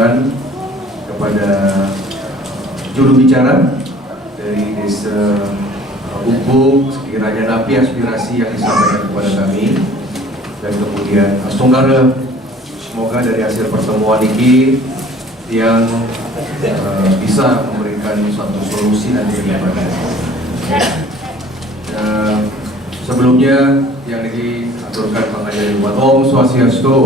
persilakan kepada juru bicara dari Desa Bubuk, sekiranya napi aspirasi yang disampaikan kepada kami, dan kemudian Astunggara, semoga dari hasil pertemuan ini yang bisa memberikan suatu solusi nanti kepada sebelumnya yang diaturkan pengajian buat Om Swastiastu.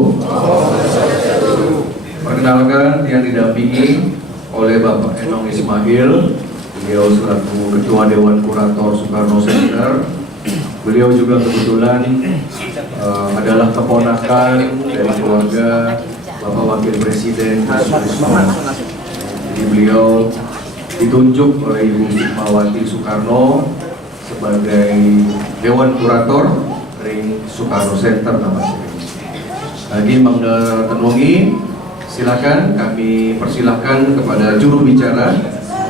Perkenalkan yang didampingi oleh Bapak Enong Ismail, beliau selaku Ketua Dewan Kurator Soekarno Center. Beliau juga kebetulan adalah keponakan dari keluarga Bapak Wakil Presiden Soekarno. Jadi beliau ditunjuk oleh Ibu Sukmawati Soekarno sebagai Dewan Kurator Ring Soekarno Center namanya. Lagi Mangga Tenungi, silakan kami persilahkan kepada juru bicara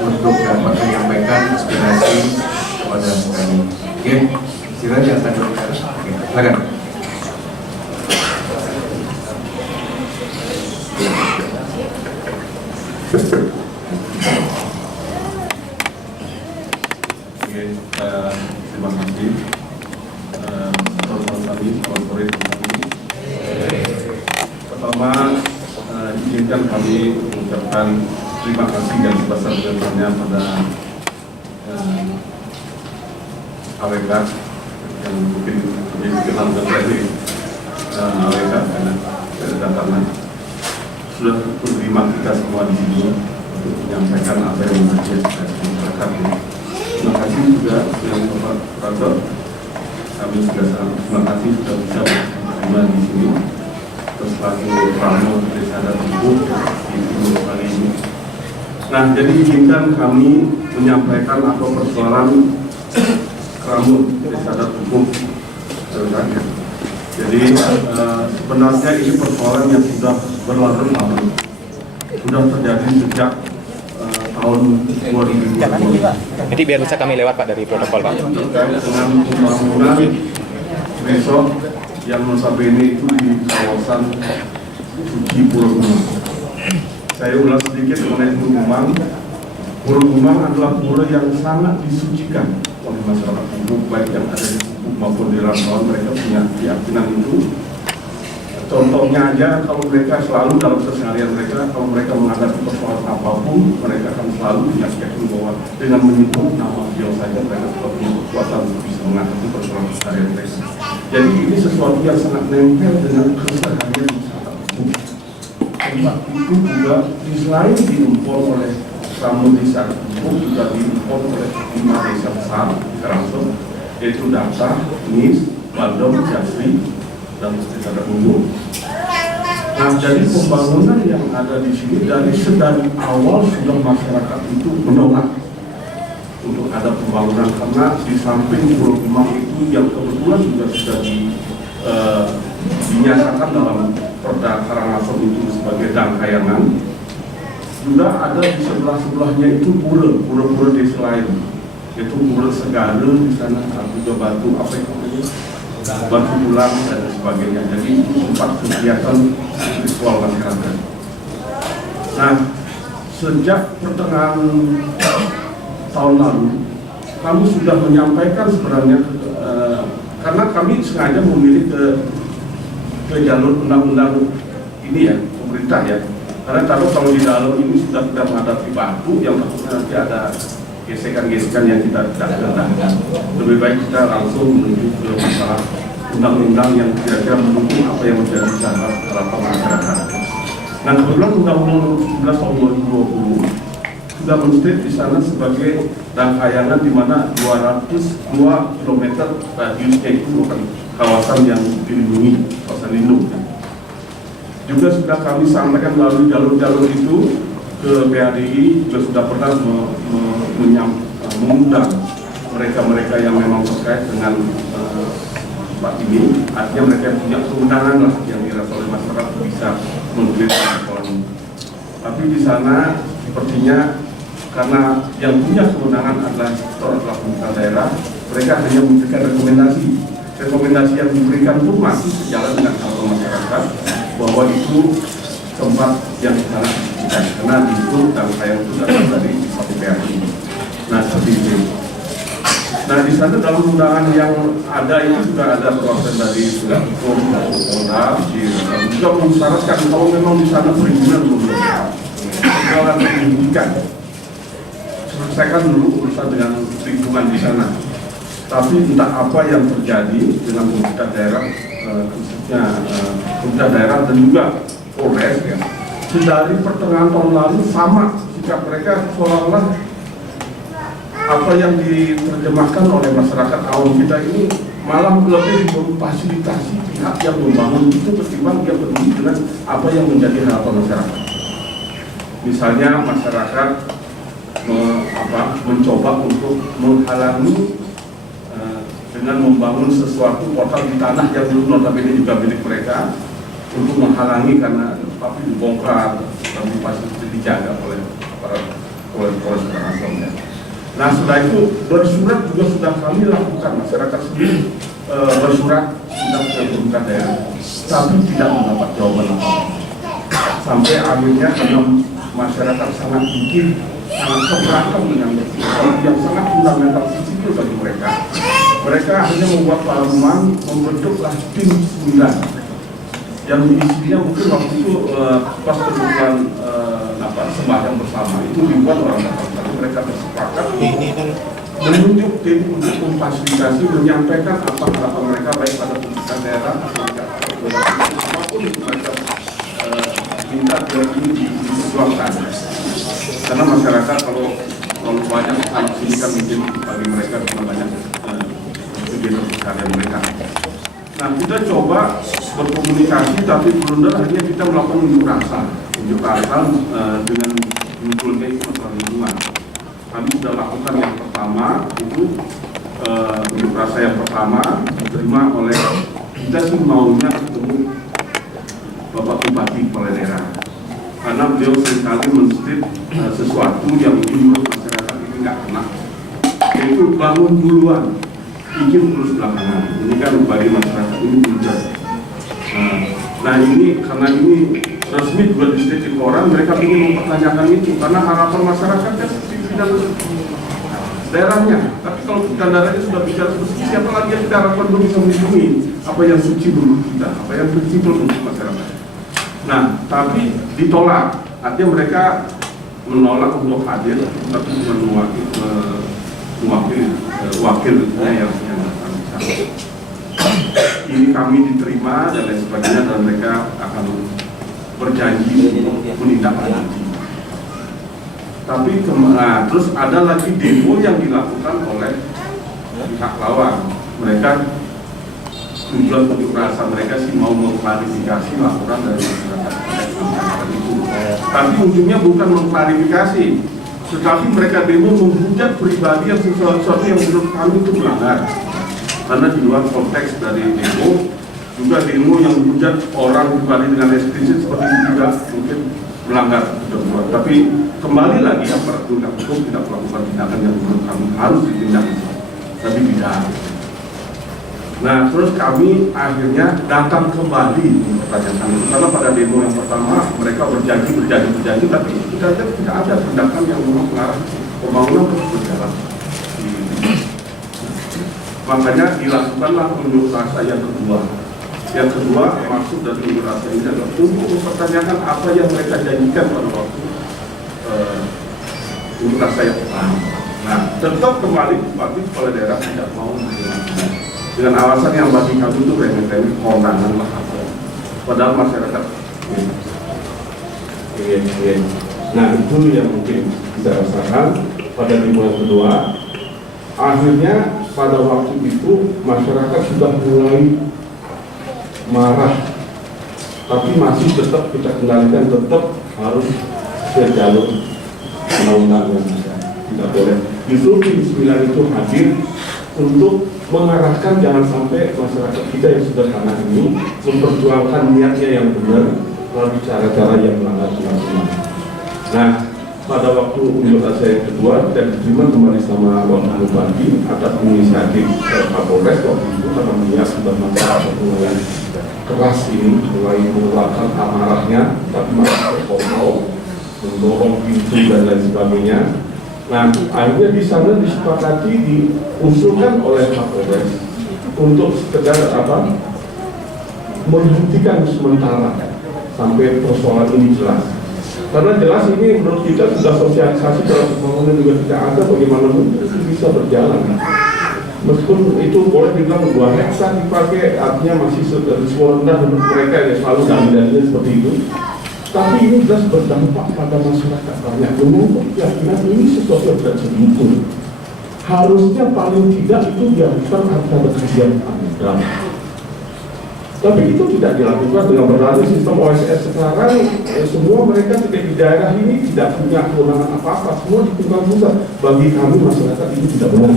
untuk dapat menyampaikan aspirasi kepada kami. Oke, silakan yang akan berbicara. Silakan. Terima kasih. Selamat sore. Pertama, izinkan kami mengucapkan terima kasih yang sebesar-besarnya pada AWK yang mungkin lebih dikenal dari AWK karena kedatangan sudah menerima kita semua di sini untuk menyampaikan apa yang menjadi masyarakat ini. Terima kasih juga yang Bapak Kurator. Kami sudah sangat terima kasih sudah bisa menerima di sini. Terus selaku Pramo Desa Adat Bubuk di Timur kali ini. Nah, jadi izinkan kami menyampaikan apa persoalan Pramo Desa Adat Bubuk. Jadi sebenarnya ini persoalan yang sudah berlarut-larut, sudah terjadi sejak tahun 2020. Nanti biar bisa kami lewat Pak dari protokol Pak. Terkait dengan pembangunan resort yang notabene itu di kawasan Suci Puro Gumang. Saya ulas sedikit mengenai Puro Gumang. Puro Gumang adalah pura yang sangat disucikan oleh masyarakat Bubuk, baik yang ada di Bubuk maupun di Rantauan. Mereka punya keyakinan itu. Contohnya aja, kalau mereka selalu dalam keseharian mereka, kalau mereka menghadapi persoalan apapun, mereka akan selalu punya keyakinan bahwa dengan menyebut nama beliau saja mereka sudah punya kekuatan untuk bisa menghadapi persoalan keseharian mereka. Jadi ini sesuatu yang sangat nempel dengan keseharian masyarakat Bubuk. Sebab itu juga selain diimpor oleh Pramo Desa Bubuk, juga diimpor oleh 5 desa besar di Karangsong, yaitu Data, Nis, Bandung, Jasri, dan Desa Adat Bubuk. Nah, jadi pembangunan yang ada di sini dari awal sudah masyarakat itu menolak untuk ada pembangunan, karena di samping Pulau Gumang itu yang kebetulan juga sudah dinyatakan dalam Perda Karangasem itu sebagai Dangkayangan, juga ada di sebelah-sebelahnya itu pura-pura desa lain, yaitu Pura Segara di sana, juga Batu apa itu Batu Bulang dan sebagainya. Jadi tempat kegiatan ritual masyarakat. Nah, sejak pertengahan tahun lalu kami sudah menyampaikan sebenarnya karena kami sengaja memilih ke jalur undang-undang ini ya, pemerintah ya. Karena kalau di dalam ini sudah tidak menghadapi batu yang takutnya nanti ada gesekan-gesekan yang kita tidak kehendaki. Lebih baik kita langsung menuju ke masalah undang-undang yang kira-kira mendukung apa yang menjadi harapan masyarakat. Nah, kebetulan Undang-Undang 11 tahun 2020 sudah men-state di sana sebagai Dangkayangan, di mana 202 km radiusnya itu bukan kawasan yang dilindungi, kawasan lindung. Juga sudah kami sampaikan melalui jalur-jalur itu ke PADI, juga sudah pernah mengundang mereka-mereka yang memang terkait dengan tempat ini, artinya mereka punya kewenangan lah yang dirasa oleh masyarakat bisa menggulirkan persoalan ini. Tapi di sana sepertinya karena yang punya kewenangan adalah pemerintah daerah, mereka hanya memberikan rekomendasi. Rekomendasi yang diberikan pun masih sejalan dengan harapan masyarakat bahwa itu tempat yang sangat signifikan karena di situ rangkaian itu datang dari KPPRI. Nah seperti itu. Nah di sana dalam undangan yang ada itu juga ada proses dari Singapura, Polda, juga mensyaratkan kalau memang di sana perizinan belum segala pendidikan. Selesaikan dulu urusan dengan lingkungan di sana. Tapi entah apa yang terjadi dengan pemerintah daerah, khususnya pemerintah daerah dan juga Polres ya. Dari pertengahan tahun lalu sama sikap mereka seolah-olah apa yang diterjemahkan oleh masyarakat awam kita ini malah lebih memfasilitasi pihak yang membangun itu ketimbang yang peduli dengan apa yang menjadi harapan masyarakat. Misalnya masyarakat mencoba untuk menghalangi dengan membangun sesuatu portal di tanah yang dulu notabene juga milik mereka untuk menghalangi karena tapi dibongkar dan pasti dijaga oleh Polres Karangasem. Nah setelah itu bersurat juga sudah kami lakukan, masyarakat sendiri bersurat sudah ke pemerintah daerah, tapi tidak mendapat jawaban apa-apa. Sampai akhirnya karena masyarakat sangat pikir, sangat keberatan dengan yang sangat fundamental sipil bagi mereka. Mereka akhirnya membuat parlemen, membentuklah tim 9 yang isinya mungkin waktu itu pas kebetulan sembahyang bersama itu dibuat orang tapi mereka bersepakat menunjuk tim untuk memfasilitasi, menyampaikan apa harapan mereka baik pada pemerintah daerah apapun mereka minta ini diperjuangkan karena masyarakat kalau banyak anak sini kan mungkin bagi mereka karena banyak kegiatan mereka. Nah kita coba berkomunikasi tapi blunder akhirnya kita melakukan unjuk rasa dengan munculnya itu masalah lingkungan. Kami sudah lakukan yang pertama itu unjuk rasa yang pertama diterima oleh kita sih maunya ketemu Bapak Bupati Kepala Daerah karena beliau seringkali men-state sesuatu yang menurut masyarakat ini nggak kena, yaitu bangun duluan bikin terus belakangan. Ini kan bagi masyarakat ini mudah. Nah ini karena ini resmi juga di state koran, mereka ingin mempertanyakan itu karena harapan masyarakat kan tidak daerahnya. Tapi kalau kita daerahnya sudah bicara seperti siapa lagi yang kita harapkan belum bisa melindungi apa yang suci dulu kita, apa yang prinsipil untuk masyarakat. Nah tapi ditolak, artinya mereka menolak untuk hadir, tapi bukan wakilnya yang ini kami diterima dan lain sebagainya dan mereka akan berjanji menindaklanjuti. Tapi terus ada lagi demo yang dilakukan oleh pihak lawan. Mereka tujuan unjuk rasa mereka sih mau mengklarifikasi laporan dari masyarakat itu. Tapi ujungnya bukan mengklarifikasi, tetapi mereka demo menghujat pribadi yang sesuatu yang menurut kami itu melanggar. Karena di luar konteks dari demo, juga demo yang menghujat orang pribadi dengan eksplisit seperti itu juga mungkin melanggar ketentuan. Tapi kembali lagi aparat penegak hukum tidak melakukan tindakan yang menurut kami harus ditindak, tapi tidak. Nah terus kami akhirnya datang kembali mempertanyakan itu karena pada demo yang pertama mereka berjanji, tapi tidak ada tindakan yang mengarah pembangunan terus berjalan. Makanya dilakukanlah unjuk rasa yang kedua. Yang kedua maksud dari unjuk rasa ini adalah untuk mempertanyakan apa yang mereka janjikan pada waktu unjuk rasa yang pertama. Nah tetap kembali Bupati Kepala Daerah tidak mau dengan alasan yang bagi kami itu remeh-temeh kewenangan lah apa. Padahal masyarakat Nah itu yang mungkin bisa rasakan pada demo yang kedua. Akhirnya pada waktu itu masyarakat sudah mulai marah, tapi masih tetap kita kendalikan, tetap harus sesuai jalur undang-undang yang ada, tidak boleh. Justru tim 9 itu hadir untuk mengarahkan jangan sampai masyarakat kita yang sederhana ini memperjuangkan niatnya yang benar melalui cara-cara yang melanggar undang-undang. Nah, pada waktu unjuk rasa yang kedua tidak diterima kembali sama Wakil Bupati atas inisiatif Kapolres waktu itu karena melihat sudah masalah mulai keras ini, mulai mengeluarkan amarahnya, tapi masih terkontrol, mendorong pintu dan lain sebagainya. Nah, akhirnya di sana disepakati diusulkan oleh Kapolres untuk sekedar menghentikan sementara sampai persoalan ini jelas. Karena jelas ini menurut kita sudah sosialisasi dalam pembangunan juga tidak ada, bagaimana mungkin itu bisa berjalan. Meskipun itu boleh dibilang 2 hektar dipakai, artinya masih semua rendah untuk mereka yang selalu dalilnya seperti itu. Tapi ini jelas berdampak pada masyarakat banyak. Menurut keyakinan ini sesuatu yang tidak sedikit. Harusnya paling tidak itu dilakukan antara kajian agama. Tapi itu tidak dilakukan dengan berlalu sistem OSS sekarang. Semua mereka di daerah ini tidak punya kewenangan apa-apa, semua dipegang pusat. Bagi kami masyarakat itu tidak benar.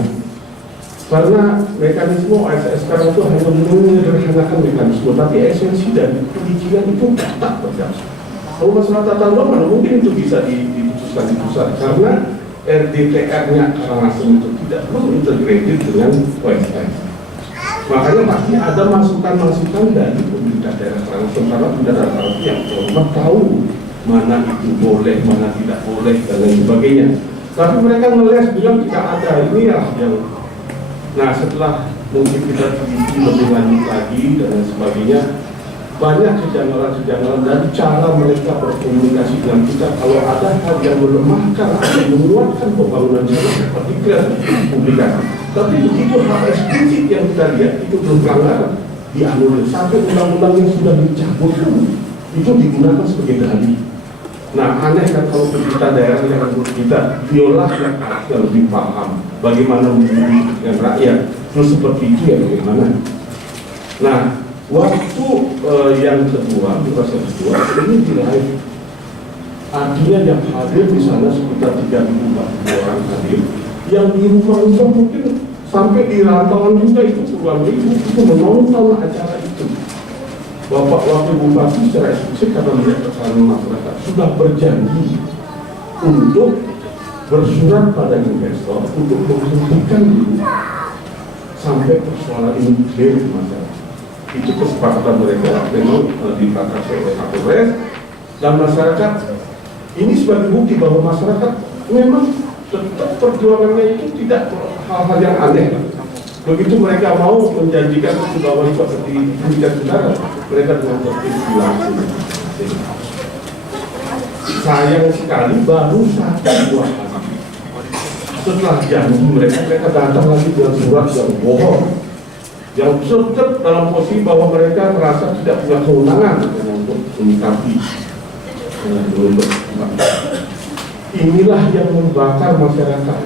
Karena mekanisme OSS sekarang itu hanya menyederhanakan mekanisme, tapi esensi dari perizinan itu tak berjalan. Kalau masalah tata ruang mana mungkin itu bisa diputuskan di pusat, karena RDTR-nya Karangasem itu tidak perlu integrated dengan OSS. Makanya pasti ada masukan-masukan dari pemerintah daerah Karangasem, karena tidak ada orang yang tahu mana itu boleh, mana tidak boleh dan lain sebagainya. Tapi mereka ngeles bilang tidak ada, ini ya yang. Nah, setelah mungkin kita teliti lebih lanjut lagi dan lain sebagainya, banyak kejanggalan-kejanggalan dan cara mereka berkomunikasi dengan kita. Kalau ada hal yang melemahkan atau menguatkan pembangunan jalan, seperti publikasi. Tapi begitu hal eksplisit yang kita lihat itu berpelanggaran, dianulir sampai undang-undang yang sudah dicabut itu digunakan sebagai dalil. Nah, aneh kan kalau pemerintah daerah yang menurut kita viola yang harusnya lebih paham bagaimana mendidik dengan rakyat, terus seperti itu ya bagaimana. Nah, waktu yang kedua, di fase kedua ini diraih. Artinya yang hadir di sana sekitar 3.000 orang hadir, yang di rumah-rumah mungkin sampai di rantauan juga itu puluhan ribu itu menonton acara itu. Bapak Wakil Bupati secara eksklusif karena melihat tekanan masyarakat sudah berjanji untuk bersurat pada investor untuk menghentikan dulu sampai persoalan ini clear di masyarakat. Itu kesepakatan mereka memang dibatasi oleh Kapolres dan masyarakat. Ini sebagai bukti bahwa masyarakat memang tetap perjuangannya itu tidak hal-hal yang aneh. Begitu mereka mau menjanjikan bahwa seperti pendidikan saudara, mereka dengan tertib langsung. Sayang sekali baru 1-2 hari setelah janji mereka datang lagi dengan surat yang bohong, yang tetap dalam posisi bahwa mereka merasa tidak punya kewenangan untuk menyikapi. Inilah yang membakar masyarakat.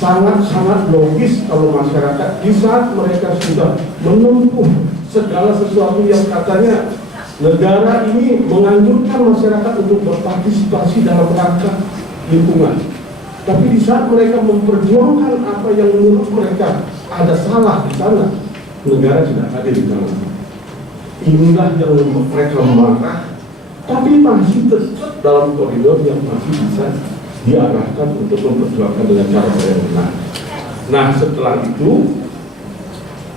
Sangat-sangat logis kalau masyarakat di saat mereka sudah menempuh segala sesuatu yang katanya negara ini menganjurkan masyarakat untuk berpartisipasi dalam rangka lingkungan. Tapi di saat mereka memperjuangkan apa yang menurut mereka ada salah di sana, negara tidak hadir di sana. Inilah yang mereka marah, tapi masih tetap dalam koridor yang masih bisa diarahkan untuk memperjuangkan dengan cara yang benar. Nah, setelah itu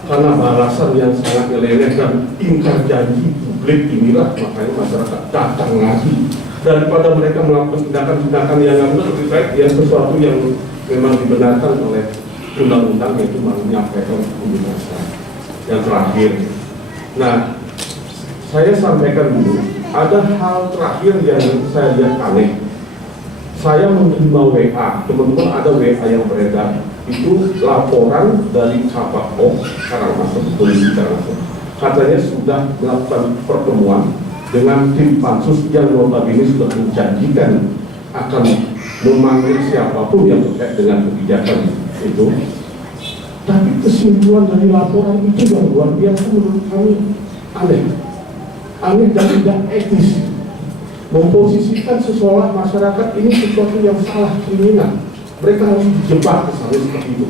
karena balasan yang sangat nyeleneh dan ingkar janji publik inilah makanya masyarakat datang lagi. Daripada mereka melakukan tindakan-tindakan yang benar, lebih baik yang sesuatu yang memang dibenarkan oleh undang-undang, yaitu menyampaikan pembebasan. Yang terakhir, nah saya sampaikan dulu ada hal terakhir yang saya lihat aneh. Saya menerima WA, teman-teman ada WA yang beredar, itu laporan dari Kabak Pos Karangasem, polisi Karangasem. Katanya sudah melakukan pertemuan dengan tim pansus yang notabene sudah menjanjikan akan memanggil siapapun yang terkait dengan kebijakan itu. Tapi kesimpulan dari laporan itu yang luar biasa menurut kami aneh dan tidak etis. Memposisikan seseorang masyarakat ini sesuatu yang salah, kriminal. Mereka harus dijebak misalnya seperti itu.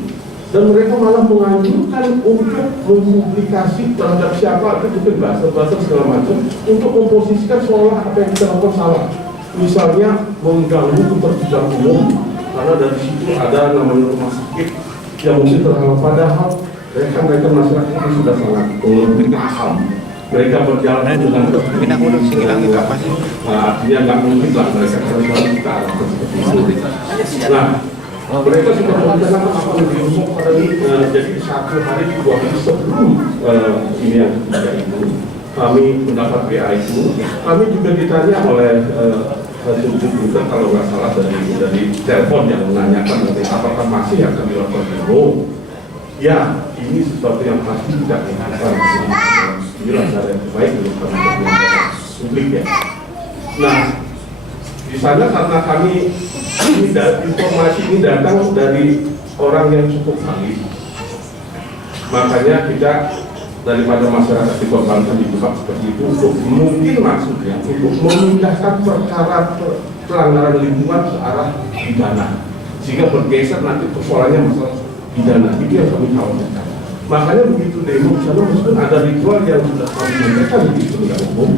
Dan mereka malah menganjurkan untuk mempublikasi terhadap siapa, itu mungkin bahasa segala macam, untuk memposisikan seolah apa yang kita lakukan salah. misalnya mengganggu ketertiban umum karena dari situ ada namanya rumah sakit yang mungkin terhalang, padahal mereka masyarakat ini sudah sangat paham. Mereka berjalan dengan artinya nggak mungkin lah mereka selalu kita arahkan seperti itu. Nah, mereka sudah merencanakan apa yang diusung pada ini. Jadi 1 hari 2 hari sebelum ini yang ketiga itu kami mendapat PA itu, kami juga ditanya oleh Subjek juga kalau nggak salah dari telepon yang menanyakan apakah masih akan dilakukan demo. Ya, ini sesuatu yang pasti tidak diharapkan. Inilah cara yang baik untuk publik ya. Nah, di sana karena kami informasi ini datang dari orang yang cukup ahli, makanya kita daripada masyarakat dikorbankan dibuka seperti itu untuk mungkin maksudnya untuk memindahkan perkara pelanggaran lingkungan ke arah pidana sehingga bergeser nanti persoalannya masalah pidana. Itu yang kami khawatirkan. Makanya begitu demo sana meskipun ada ritual yang sudah kami mengerjakan di penegak hukum,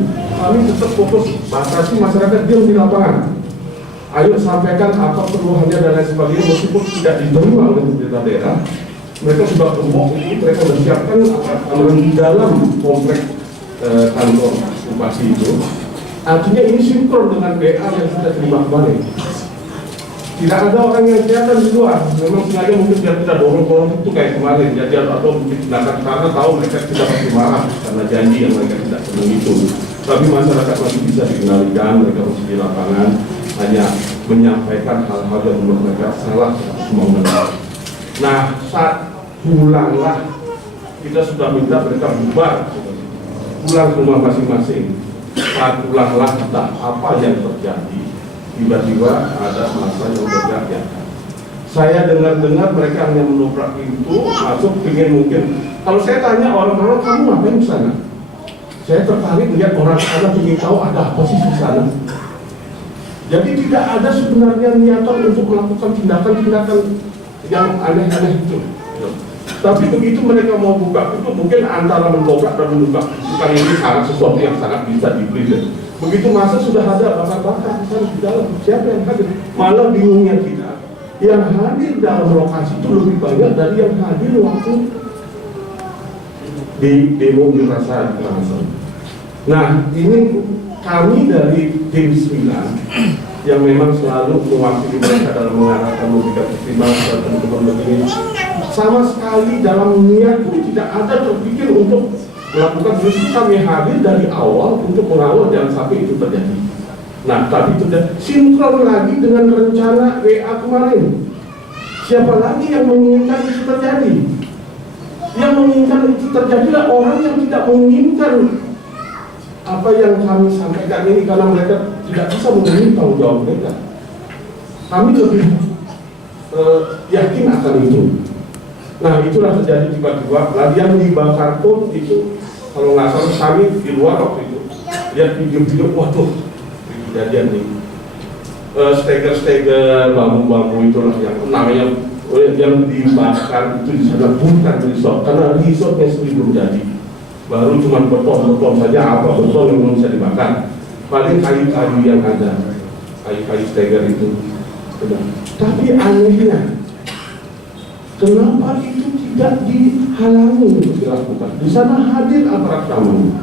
kami tetap fokus batasi masyarakat diam di lapangan. Ayo sampaikan apa keluhannya dan lain sebagainya, meskipun tidak diterima oleh pemerintah daerah. Mereka sudah berbohong ini, mereka sudah siapkan di dalam kompleks kantor bupati itu. Artinya ini sinkron dengan BA yang sudah terima kemarin. Tidak ada orang yang kelihatan di luar. Memang sengaja mungkin biar tidak dorong-dorong itu kayak kemarin. Jadi atau mungkin tindakan karena tahu mereka tidak pasti marah karena janji yang mereka tidak senang itu. Tapi masyarakat masih bisa dikendalikan, mereka masih di lapangan hanya menyampaikan hal-hal yang menurut mereka salah semua benar. Nah, saat pulanglah kita sudah minta mereka bubar, pulang ke rumah masing-masing. Saat pulanglah kita apa yang terjadi. Tiba-tiba ada masa yang bergerak. Saya dengar-dengar mereka hanya menobrak pintu, masuk, ingin mungkin. Kalau saya tanya orang-orang, kamu ngapain di sana? Saya tertarik melihat orang sana, ingin tahu ada apa sih di sana. Jadi tidak ada sebenarnya niatan untuk melakukan tindakan-tindakan yang aneh-aneh itu. Tapi begitu mereka mau buka itu mungkin antara mendobrak dan membuka. Bukan ini sangat sesuatu yang sangat bisa dibeli. Begitu masa sudah ada bakar-bakar di dalam, siapa yang hadir? Malah bingungnya kita, yang hadir dalam lokasi itu lebih banyak dari yang hadir waktu di demo dirasa langsung. Nah, ini kami dari tim 9 yang memang selalu mewakili mereka dalam mengarahkan memberikan pertimbangan dan teman-teman ini, sama sekali dalam niat itu tidak ada terpikir untuk melakukan. Justru kami hadir dari awal untuk mengawal jangan sampai itu terjadi. Nah, tapi itu sinkron lagi dengan rencana WA kemarin. Siapa lagi yang menginginkan itu terjadi? Yang menginginkan itu terjadilah orang yang tidak menginginkan apa yang kami sampaikan ini, karena mereka tidak bisa memenuhi tanggung jawab mereka. Kami lebih yakin akan itu. Nah, itulah terjadi tiba-tiba. Yang dibakar pun itu, kalau nggak salah kami di luar waktu itu lihat video-video, waduh, kejadian nih. Steger-steger, bambu-bambu itulah yang namanya yang dibakar itu di sana bukan resort, karena resortnya sendiri belum jadi. Baru cuma beton saja, apa beton yang belum bisa dibakar. Paling kayu-kayu yang ada, kayu-kayu steger itu. Tapi anehnya, kenapa itu tidak dihalangi untuk dilakukan? Di sana hadir aparat keamanan.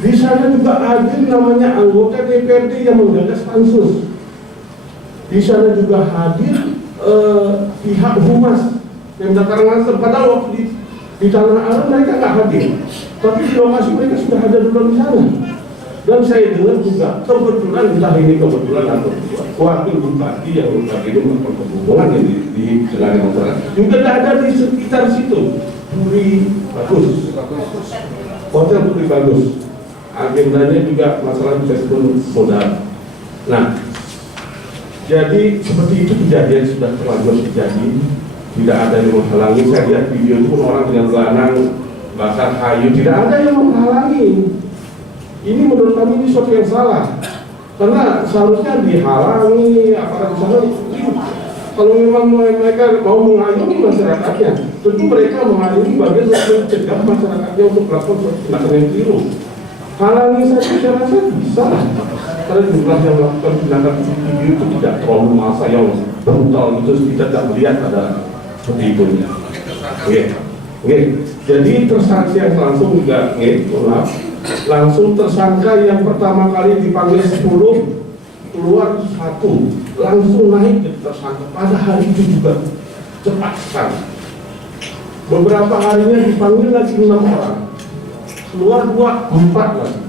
Di sana juga hadir namanya anggota DPRD yang menggagas pansus. Di sana juga hadir pihak humas Pemda Karangasem. Padahal waktu di Tanah Air mereka nggak hadir, tapi di lokasi mereka sudah ada dulu di sana. Dan saya dengar juga kebetulan, entah ini kebetulan atau wakil bupati yang bupati itu melakukan hubungan di Selangor masyarakat juga ada di sekitar situ. Puri Bagus, Hotel Puri Bagus. Agendanya juga masalah telepon modal. Nah, jadi seperti itu kejadian sudah terlanjur terjadi. Tidak ada yang menghalangi. Saya lihat video itu pun orang dengan gelanang bakar kayu, tidak ada yang menghalangi. Ini menurut kami ini sesuatu yang salah, karena seharusnya dihalangi aparat sana. Kalau memang mereka mau mengayomi masyarakatnya, tentu mereka mengayomi bagian untuk mencegah masyarakatnya untuk melakukan tindakan yang keliru. Halangi saja saya rasa bisa lah. Karena jumlah yang melakukan tindakan video itu tidak terlalu masa yang brutal itu kita tidak melihat ada seperti itu. Oke. Jadi tersangka yang langsung juga langsung tersangka yang pertama kali dipanggil 10 keluar 1 langsung naik jadi tersangka pada hari itu juga cepat sekali. Beberapa harinya dipanggil lagi 6 orang, keluar 4 lagi.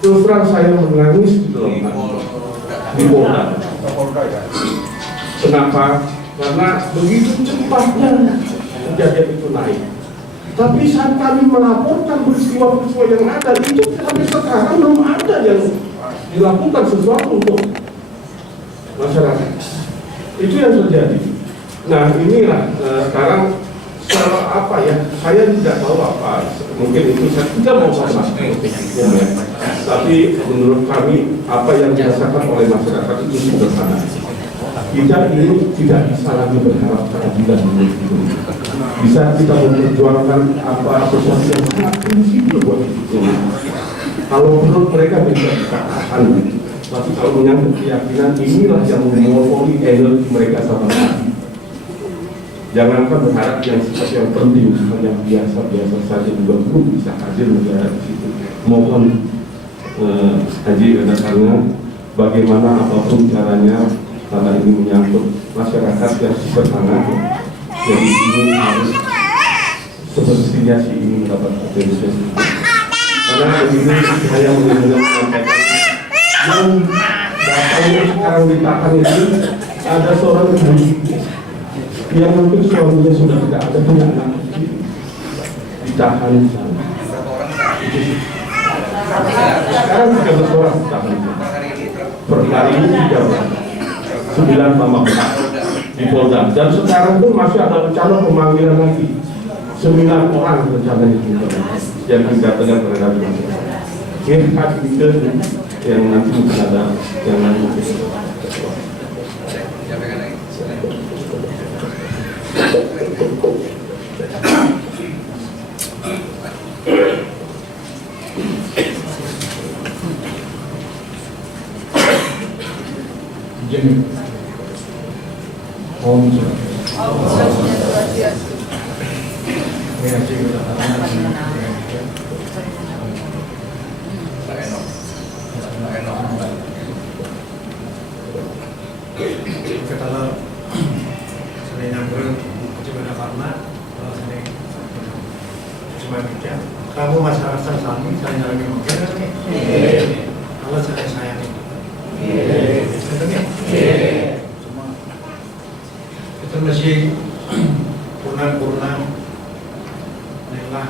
Terus terang saya menangis di dalam hati di Polda. Kenapa? Karena begitu cepatnya kejadian itu naik. Tapi saat kami melaporkan peristiwa-peristiwa yang ada itu sampai sekarang belum ada yang dilakukan sesuatu untuk masyarakat. Itu yang terjadi. Nah inilah sekarang apa ya? Saya tidak tahu apa. Mungkin itu saya tidak mau bahas. Tapi menurut kami apa yang dirasakan oleh masyarakat itu sederhana. Kita ini tidak bisa lagi berharap keadilan itu. Bisa kita memperjuangkan apa sesuatu yang sangat prinsipil buat itu. Kalau menurut mereka bisa dikatakan, tapi kalau menyangkut keyakinan inilah yang memonopoli energi mereka sama sekali. Jangankan berharap yang sesuatu yang penting, yang biasa-biasa saja juga belum bisa hadir negara di situ. Mohon Haji karena bagaimana apapun caranya, karena ini menyangkut masyarakat yang sederhana. Jadi ini harus semestinya ini mendapat atensi. Karena ini saya menyampaikan yang datang sekarang ditahan itu ada seorang ibu yang mungkin suaminya sudah tidak ada, punya anak kecil ditahan di sana. Sekarang 13 orang ditahan per hari ini 9 tambah di Polda, dan sekarang pun masih ada rencana pemanggilan lagi 9 orang rencananya yang didatangkan terhadap masyarakat. Itu yang nanti mungkin ada yang nanti. Jadi, Om katalah selain nanggung cuma karena selain cuma bicara kamu masyarakat sami saya lagi mungkin kalau saya sayang cuma itu masih kurang inilah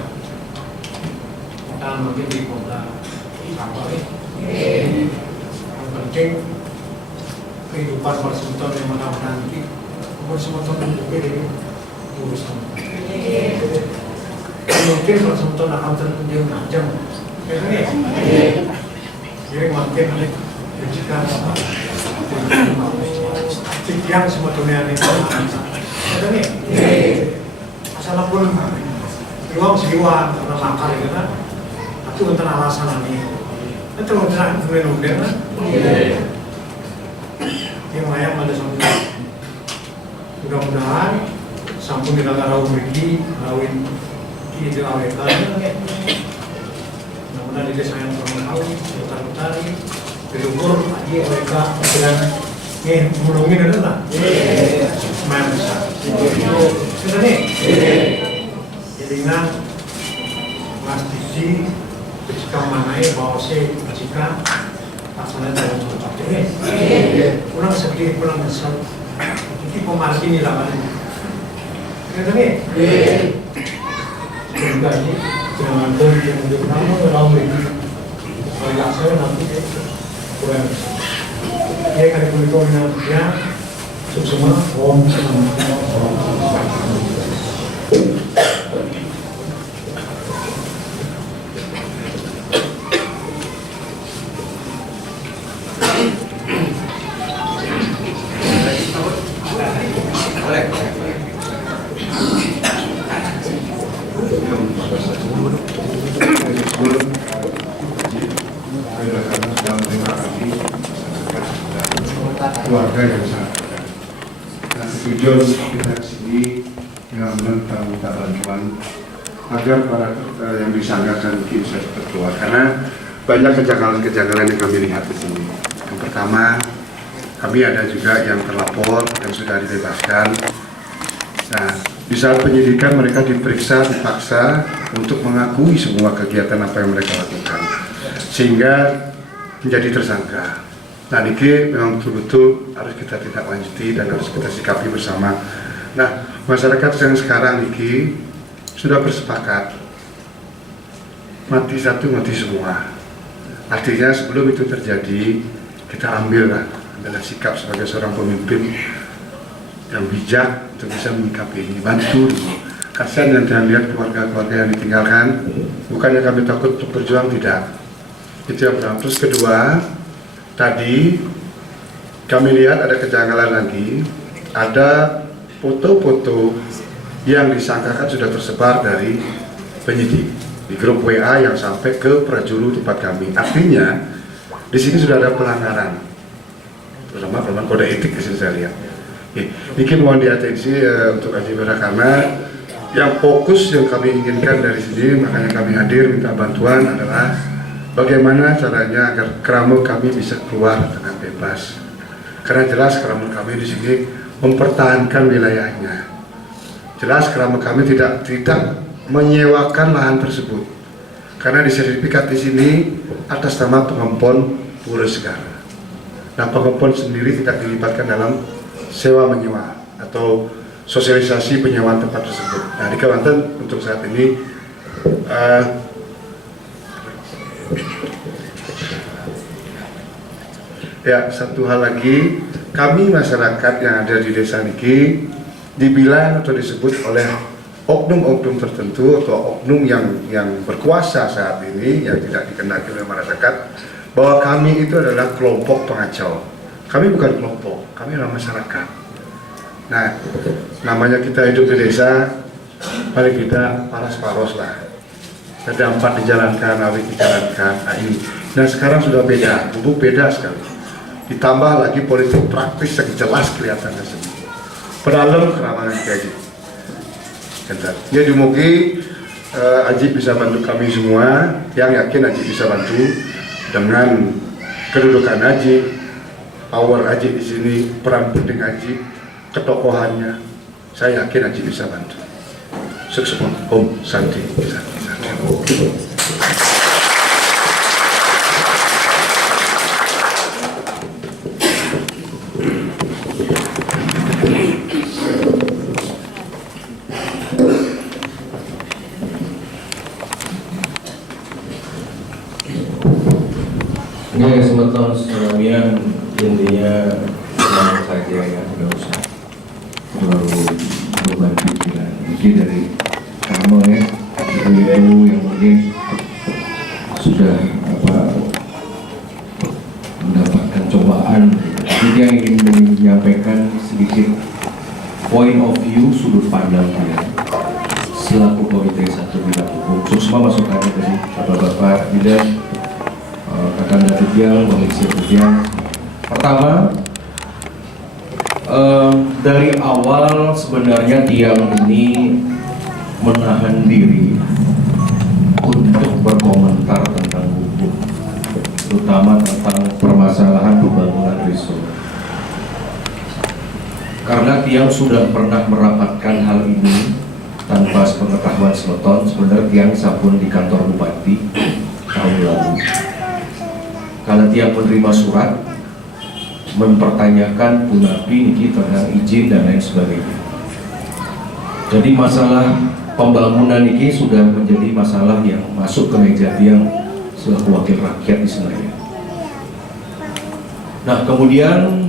kita mungkin di kota apa yang penting kehidupan persemutan yang mana nanti persemutan juga ini urusan mungkin persemutan akan terjadi macam jadi makin jika yang sebetulnya ini ada nih masalah pun ruang siwa karena makar ya kan itu untuk alasan ini itu untuk kemudian yang layak pada sampai mudah-mudahan sampun di negara umriki kawin di awekan mudah-mudahan di desa yang kurang tahu putar-putari berukur aja aweka dan mulungin ada lah main besar sudah nih jaringan Mas Didi jika manai bawa si jika asalnya dalam seperti ini kurang sedih, kurang besar jadi pemargi ini lah kan sudah nih juga ini jangan yang kamu kalau ini kalau saya nanti kurang dia kan kulitnya dia semua om keluarga yang sangat dekat. Nah, tujuan kita di sini yang minta bantuan agar para yang disangkakan bisa cepat keluar, karena banyak kejanggalan-kejanggalan yang kami lihat di sini. Yang pertama, kami ada juga yang terlapor yang sudah dibebaskan. Nah, di saat penyidikan mereka diperiksa, dipaksa untuk mengakui semua kegiatan apa yang mereka lakukan, sehingga menjadi tersangka. Nah, ini memang betul-betul harus kita tindak lanjuti dan harus kita sikapi bersama. Nah, masyarakat yang sekarang ini sudah bersepakat mati satu, mati semua. Artinya sebelum itu terjadi, kita ambil sikap sebagai seorang pemimpin yang bijak untuk bisa menyikapi ini, bantu. Kasihan yang kita lihat keluarga-keluarga yang ditinggalkan, bukannya kami takut untuk berjuang, tidak. Itu yang pertama. Terus kedua, tadi kami lihat ada kejanggalan lagi, ada foto-foto yang disangkakan sudah tersebar dari penyidik di grup WA yang sampai ke prajuru tempat kami. Artinya di sini sudah ada pelanggaran, terutama pelanggaran kode etik di sini saya lihat. Ini mohon diatensi untuk Haji Bara, karena yang fokus yang kami inginkan dari sini, makanya kami hadir minta bantuan adalah bagaimana caranya agar keramu kami bisa keluar dengan bebas. Karena jelas keramu kami di sini mempertahankan wilayahnya. Jelas keramu kami tidak menyewakan lahan tersebut. Karena di sertifikat di sini atas nama Pengempon Pura Segar. Nah, Pengempon sendiri tidak dilibatkan dalam sewa menyewa atau sosialisasi penyewaan tempat tersebut. Nah, di Kalimantan untuk saat ini ya, satu hal lagi, kami masyarakat yang ada di desa Niki dibilang atau disebut oleh oknum-oknum tertentu atau oknum yang berkuasa saat ini yang tidak dikendaki oleh masyarakat, bahwa kami itu adalah kelompok pengacau. Kami bukan kelompok, kami adalah masyarakat. Nah, namanya kita hidup di desa, paling tidak paras-paros lah. Ada 4 dijalankan, awit dijalankan. Nah, ini. Nah, sekarang sudah beda, bubuk beda sekali. Ditambah lagi politik praktis yang jelas kelihatannya sendiri. Pedalam keramahan kayak gitu. Ya, dimugi Haji bisa bantu kami semua. Yang yakin Haji bisa bantu dengan kedudukan Haji, power Haji di sini, peran penting Haji, ketokohannya. Saya yakin Haji bisa bantu. Sukses. Om Santi. Ini semeton sekalian, intinya tenang saja ya, tidak usah terlalu beban pikiran. Jadi dari kamu ya, ibu-ibu yang mungkin sudah mendapatkan cobaan, jadi yang ingin menyampaikan sedikit point of view, sudut pandang kalian selaku komite 1 bidang hukum. Semua masukannya dari bapak-bapak bidang Kakanda Tujang, Malaysia Tujang. Pertama, dari awal sebenarnya Tiang ini menahan diri untuk berkomentar tentang hukum, terutama tentang permasalahan pembangunan resort. Karena Tiang sudah pernah merapatkan hal ini tanpa sepengetahuan semeton, sebenarnya Tiang sampun di kantor bupati tahun lalu. Kalau Tiang menerima surat mempertanyakan Punapi niki tentang izin dan lain sebagainya. Jadi masalah pembangunan ini sudah menjadi masalah yang masuk ke meja Tiang selaku wakil rakyat di Senayan. Nah, kemudian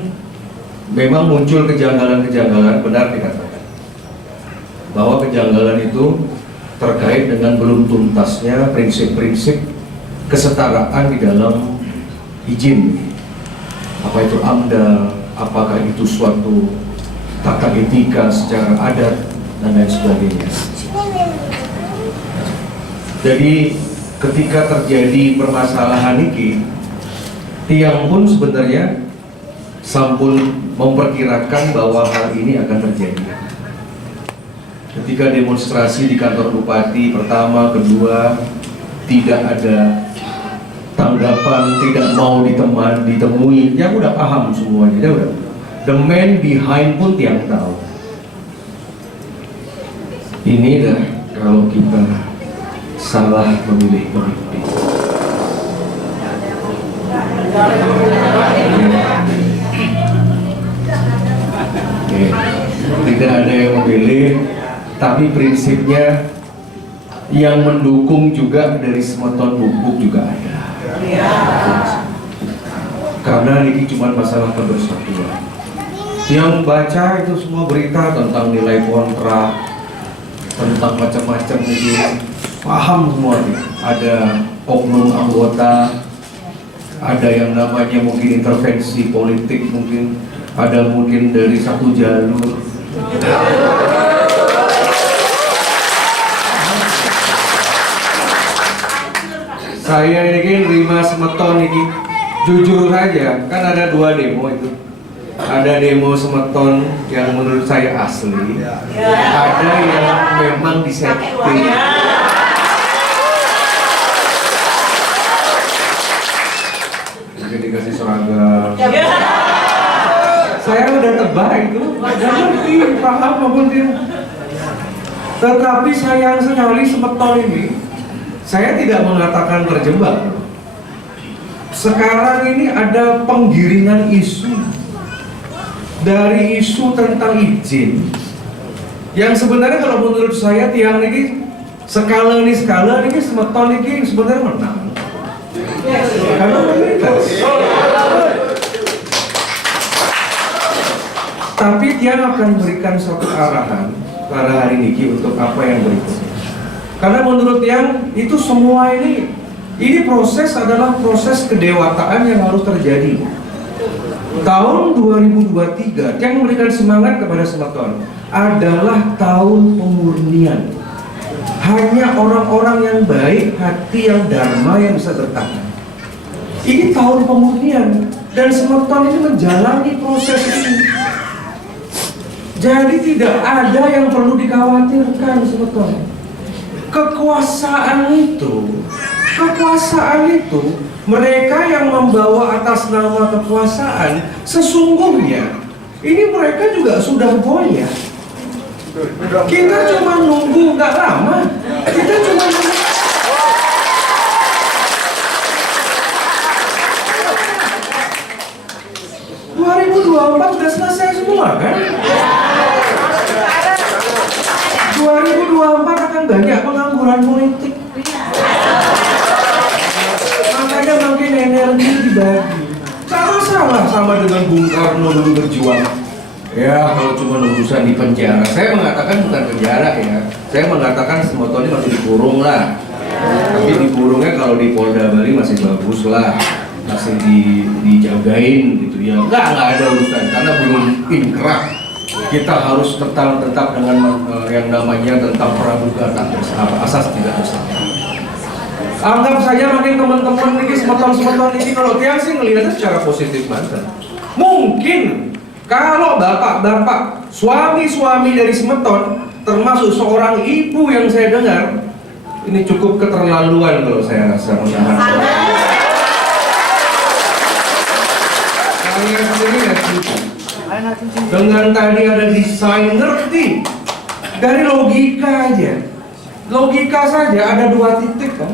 memang muncul kejanggalan-kejanggalan, benar dikatakan bahwa kejanggalan itu terkait dengan belum tuntasnya prinsip-prinsip kesetaraan di dalam izin. Apa itu AMDAL, apakah itu suatu tata etika secara adat dan lain sebagainya. Jadi ketika terjadi permasalahan ini, Tiang pun sebenarnya sampun memperkirakan bahwa hal ini akan terjadi. Ketika demonstrasi di kantor bupati pertama, kedua, tidak ada tanggapan, tidak mau ditemui, ya udah paham semuanya, ya udah. The man behind pun tiang tahu. Ini dah kalau kita salah memilih pemimpin. Oke. Tidak ada yang memilih, tapi prinsipnya yang mendukung juga dari Semeton Bubuk juga ada. Karena ini cuma masalah kebersatuan. Yang baca itu semua berita tentang nilai kontrak, tentang macam-macam ini, paham semua nih. Ada oknum anggota, ada yang namanya mungkin intervensi politik, mungkin ada mungkin dari satu jalur. Saya ini nerima Semeton ini, jujur saja, kan ada 2 demo itu. Ada demo Semeton yang menurut saya asli, ada yang memang disetting. Mungkin dikasih seragam. Saya udah tebak itu, udah ngerti, paham maupun tidak. Tetapi sayang sekali Semeton ini, saya tidak mengatakan terjebak. Sekarang ini ada penggiringan isu, dari isu tentang izin, yang sebenarnya kalau menurut saya tiang ini skala ini Semeton ini sebenarnya menang. Karena mayoritas. Tapi tiang akan memberikan suatu arahan pada hari ini untuk apa yang berikutnya. Karena menurut tiang itu semua ini proses adalah proses kedewataan yang harus terjadi. Tahun 2023 yang memberikan semangat kepada Semeton adalah tahun pemurnian. Hanya orang-orang yang baik, hati yang dharma yang bisa bertahan. Ini tahun pemurnian dan Semeton ini menjalani proses ini. Jadi tidak ada yang perlu dikhawatirkan Semeton. Kekuasaan itu mereka yang membawa atas nama kekuasaan, sesungguhnya ini mereka juga sudah goyah. Kita cuma nunggu nggak lama. Kita cuma nunggu. sudah selesai semua kan? 2024 akan banyak pengangguran politik. Makanya makin energi dibagi. Sama salah sama dengan Bung Karno dulu berjuang. Ya kalau cuma urusan di penjara, saya mengatakan bukan penjara ya. Saya mengatakan Semeton ini masih dikurung lah. Tapi dikurungnya kalau di Polda Bali masih bagus lah, masih dijagain gitu ya. Nggak ada urusan karena belum inkrah. Kita harus tetap dengan yang namanya tentang praduga tak bersalah, asas tidak bersalah. Anggap saja makin teman-teman ini Semeton ini kalau dia sih ngelihatnya secara positif banget. Mungkin kalau bapak-bapak, suami-suami dari Semeton, termasuk seorang ibu yang saya dengar, ini cukup keterlaluan kalau saya rasa menahan. Saya sendiri nggak setuju. Dengan tadi ada desain, ngerti dari logika aja, logika saja ada 2 titik kan.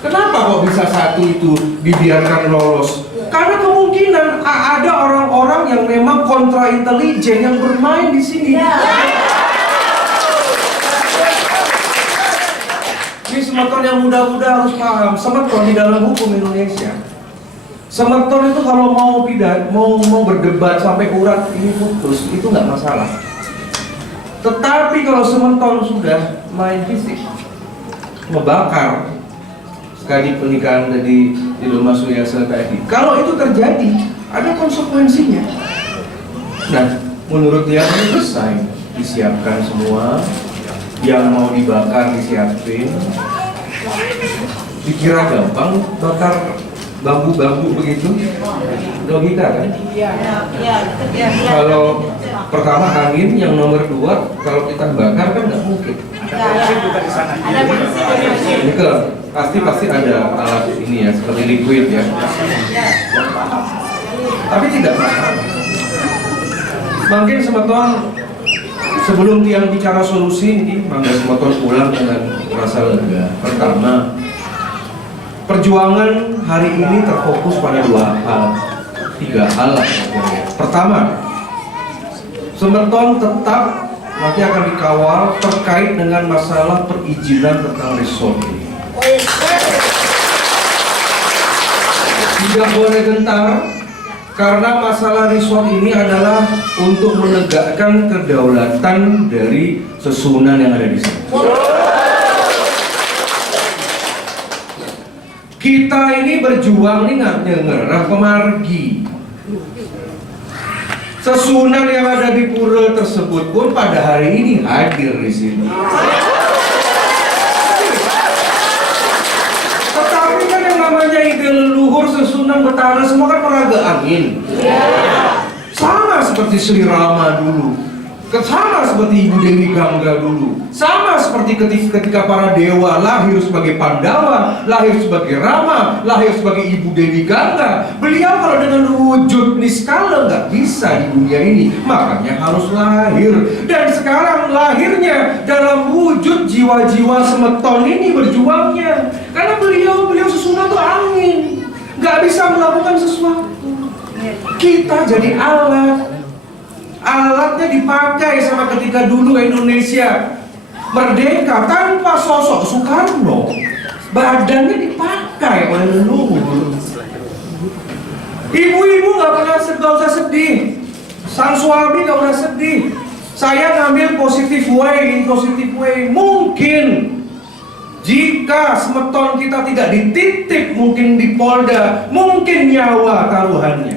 Kenapa kok bisa satu itu dibiarkan lolos? Karena kemungkinan ada orang-orang yang memang kontra intelijen yang bermain di sini. Ini Semeton yang muda-muda harus paham. Semeton di dalam hukum Indonesia, Semeton itu kalau mau berdebat sampai urat ini putus, itu nggak masalah. Tetapi kalau Semeton sudah main fisik, ngebakar, sekali pernikahan tadi di rumah Suyasa tadi, kalau itu terjadi ada konsekuensinya. Nah, menurut dia ini desain, disiapkan semua, yang mau dibakar disiapin. Dikira gampang bakar bambu-bambu begitu, logika kan? Kalau pertama angin, yang nomor 2 kalau kita bakar kan nggak mungkin. Nikel, pasti ada alat ini ya, seperti liquid ya. Tapi tidak masalah. Mungkin Semeton sebelum Tiang bicara solusi ini, mangga Semeton pulang dengan rasa lega. Pertama, perjuangan hari ini terfokus pada 3 hal. Pertama, Semeton tetap nanti akan dikawal terkait dengan masalah perizinan tentang resort ini. Tidak boleh gentar, karena masalah resort ini adalah untuk menegakkan kedaulatan dari susunan yang ada di sana. Kita ini berjuang nih nggak ngerah kemargi. Sesunan yang ada di pura tersebut pun pada hari ini hadir di sini. Tetapi kan yang namanya ide leluhur, sesunan, betara, semua kan peraga angin. Sama seperti Sri Rama dulu, sama seperti Ibu Dewi Gangga dulu, sama seperti ketika para dewa lahir sebagai Pandawa, lahir sebagai Rama, lahir sebagai Ibu Dewi Gangga. Beliau kalau dengan wujud niskala nggak bisa di dunia ini, makanya harus lahir. Dan sekarang lahirnya dalam wujud jiwa-jiwa Semeton ini berjuangnya, karena beliau sesuatu tuh angin, nggak bisa melakukan sesuatu. Kita jadi alatnya dipakai sama ketika dulu Indonesia merdeka tanpa sosok Soekarno, badannya dipakai oleh leluhur. Ibu-ibu nggak usah sedih, sang suami nggak usah sedih. Saya ngambil positive way, in positive way. Mungkin jika Semeton kita tidak dititip, mungkin di Polda, mungkin nyawa taruhannya.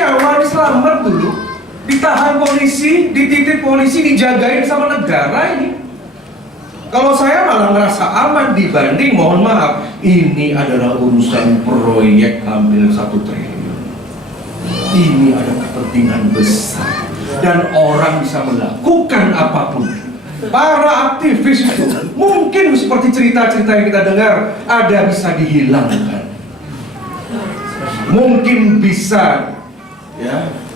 Nyawa diselamat dulu, ditahan polisi, dititip polisi, dijagain sama negara ini. Kalau saya malah ngerasa aman dibanding, mohon maaf, ini adalah urusan proyek hampir 1 triliun. Ini ada kepentingan besar dan orang bisa melakukan apapun. Para aktivis itu mungkin seperti cerita-cerita yang kita dengar, ada bisa dihilangkan, mungkin bisa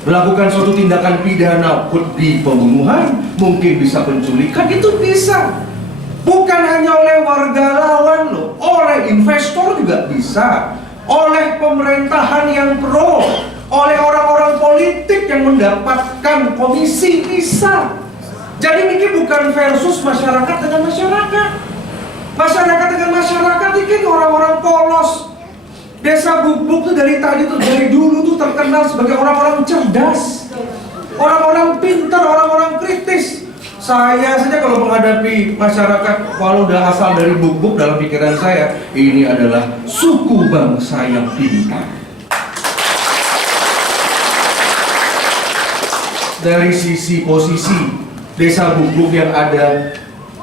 melakukan suatu tindakan pidana, di pembunuhan, mungkin bisa penculikan, itu bisa. Bukan hanya oleh warga lawan loh, oleh investor juga bisa, oleh pemerintahan yang pro, oleh orang-orang politik yang mendapatkan komisi, bisa. Jadi ini bukan versus masyarakat dengan masyarakat. Masyarakat dengan masyarakat ini orang-orang polos. Desa Bubuk tuh dari dulu tuh terkenal sebagai orang-orang cerdas, orang-orang pintar, orang-orang kritis. Saya saja kalau menghadapi masyarakat, walau udah asal dari Bubuk, dalam pikiran saya ini adalah suku bangsa yang pintar. Dari sisi posisi Desa Bubuk yang ada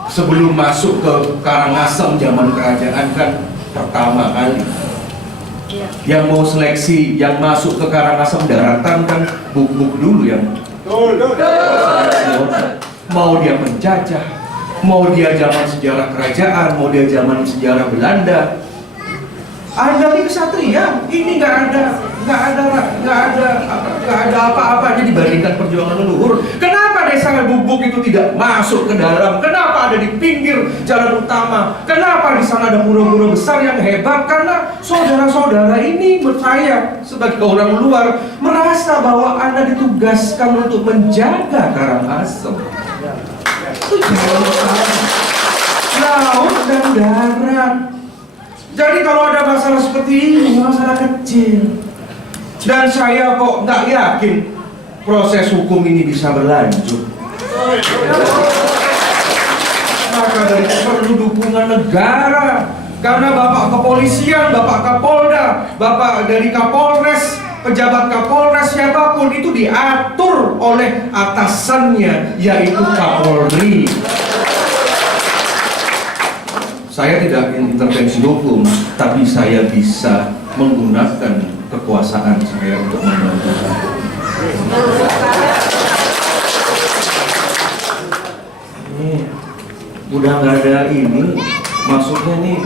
sebelum masuk ke Karangasem zaman kerajaan kan pertama kali. Yang mau seleksi, yang masuk ke Karangasem daratan kan Bubuk dulu yang mau dia penjajah, mau dia zaman sejarah kerajaan, mau dia zaman sejarah Belanda. Anda ini kesatria, ini nggak ada apa-apanya dibandingkan perjuangan leluhur. Kenapa Desa Bubuk itu tidak masuk ke dalam? Kenapa ada di pinggir jalan utama? Kenapa di sana ada pura-pura besar yang hebat? Karena saudara-saudara ini, saya sebagai orang luar merasa bahwa Anda ditugaskan untuk menjaga Karangasem. Itu jalan utama, laut dan darat. Jadi kalau ada masalah seperti ini, masalah kecil. Dan saya kok nggak yakin proses hukum ini bisa berlanjut. Maka dari itu perlu dukungan negara. Karena Bapak Kepolisian, Bapak Kapolda, Bapak dari Kapolres, pejabat Kapolres siapapun itu diatur oleh atasannya, yaitu Kapolri. saya tidak intervensi hukum, tapi saya bisa menggunakan kekuasaan saya untuk membantu. Ini udah nggak ada ini, maksudnya nih,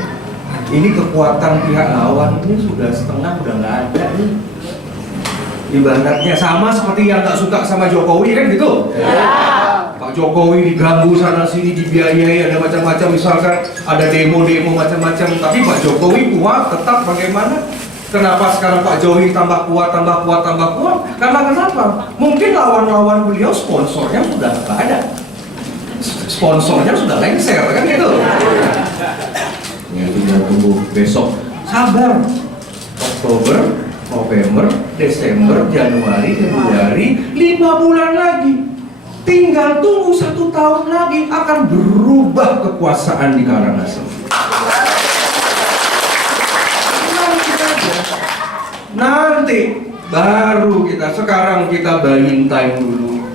ini kekuatan pihak lawan ini sudah setengah udah nggak ada nih. Ibaratnya sama seperti yang nggak suka sama Jokowi kan gitu. Pak Jokowi diganggu sana sini, dibiayai, ada macam-macam, misalkan ada demo-demo macam-macam, tapi Pak Jokowi kuat tetap bagaimana? Kenapa sekarang Pak Jokowi tambah kuat? Karena kenapa? Mungkin lawan-lawan beliau sponsornya sudah nggak ada, sponsornya sudah lengser kan gitu. Ya tinggal tunggu besok, sabar. Oktober, November, Desember, Januari, Februari, 5 bulan lagi. Tinggal tunggu 1 tahun lagi akan berubah kekuasaan di Karangasem. Nanti baru kita, sekarang kita buying time dulu.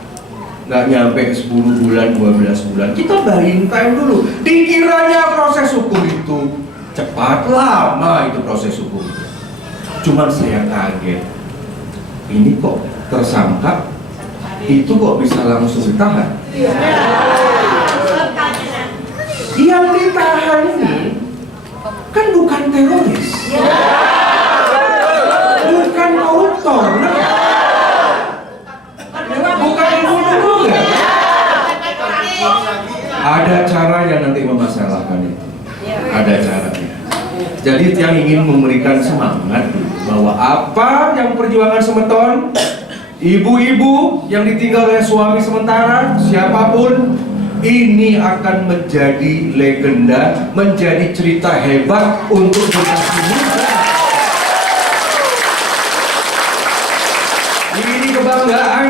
Nggak nyampe 10 bulan, 12 bulan, kita buying time dulu. Dikiranya proses hukum itu cepat, lama itu proses hukum. Cuman saya kaget, ini kok tersangka itu kok bisa langsung ditahan. Yang ditahan ini kan bukan teroris, bukan koruptor, bukan pembunuh. Ada caranya nanti memasalahkan itu, ada caranya. Jadi yang ingin memberikan semangat bahwa apa yang perjuangan Semeton, ibu-ibu yang ditinggal oleh suami sementara, siapapun, ini akan menjadi legenda, menjadi cerita hebat untuk generasi muda. Ini kebanggaan.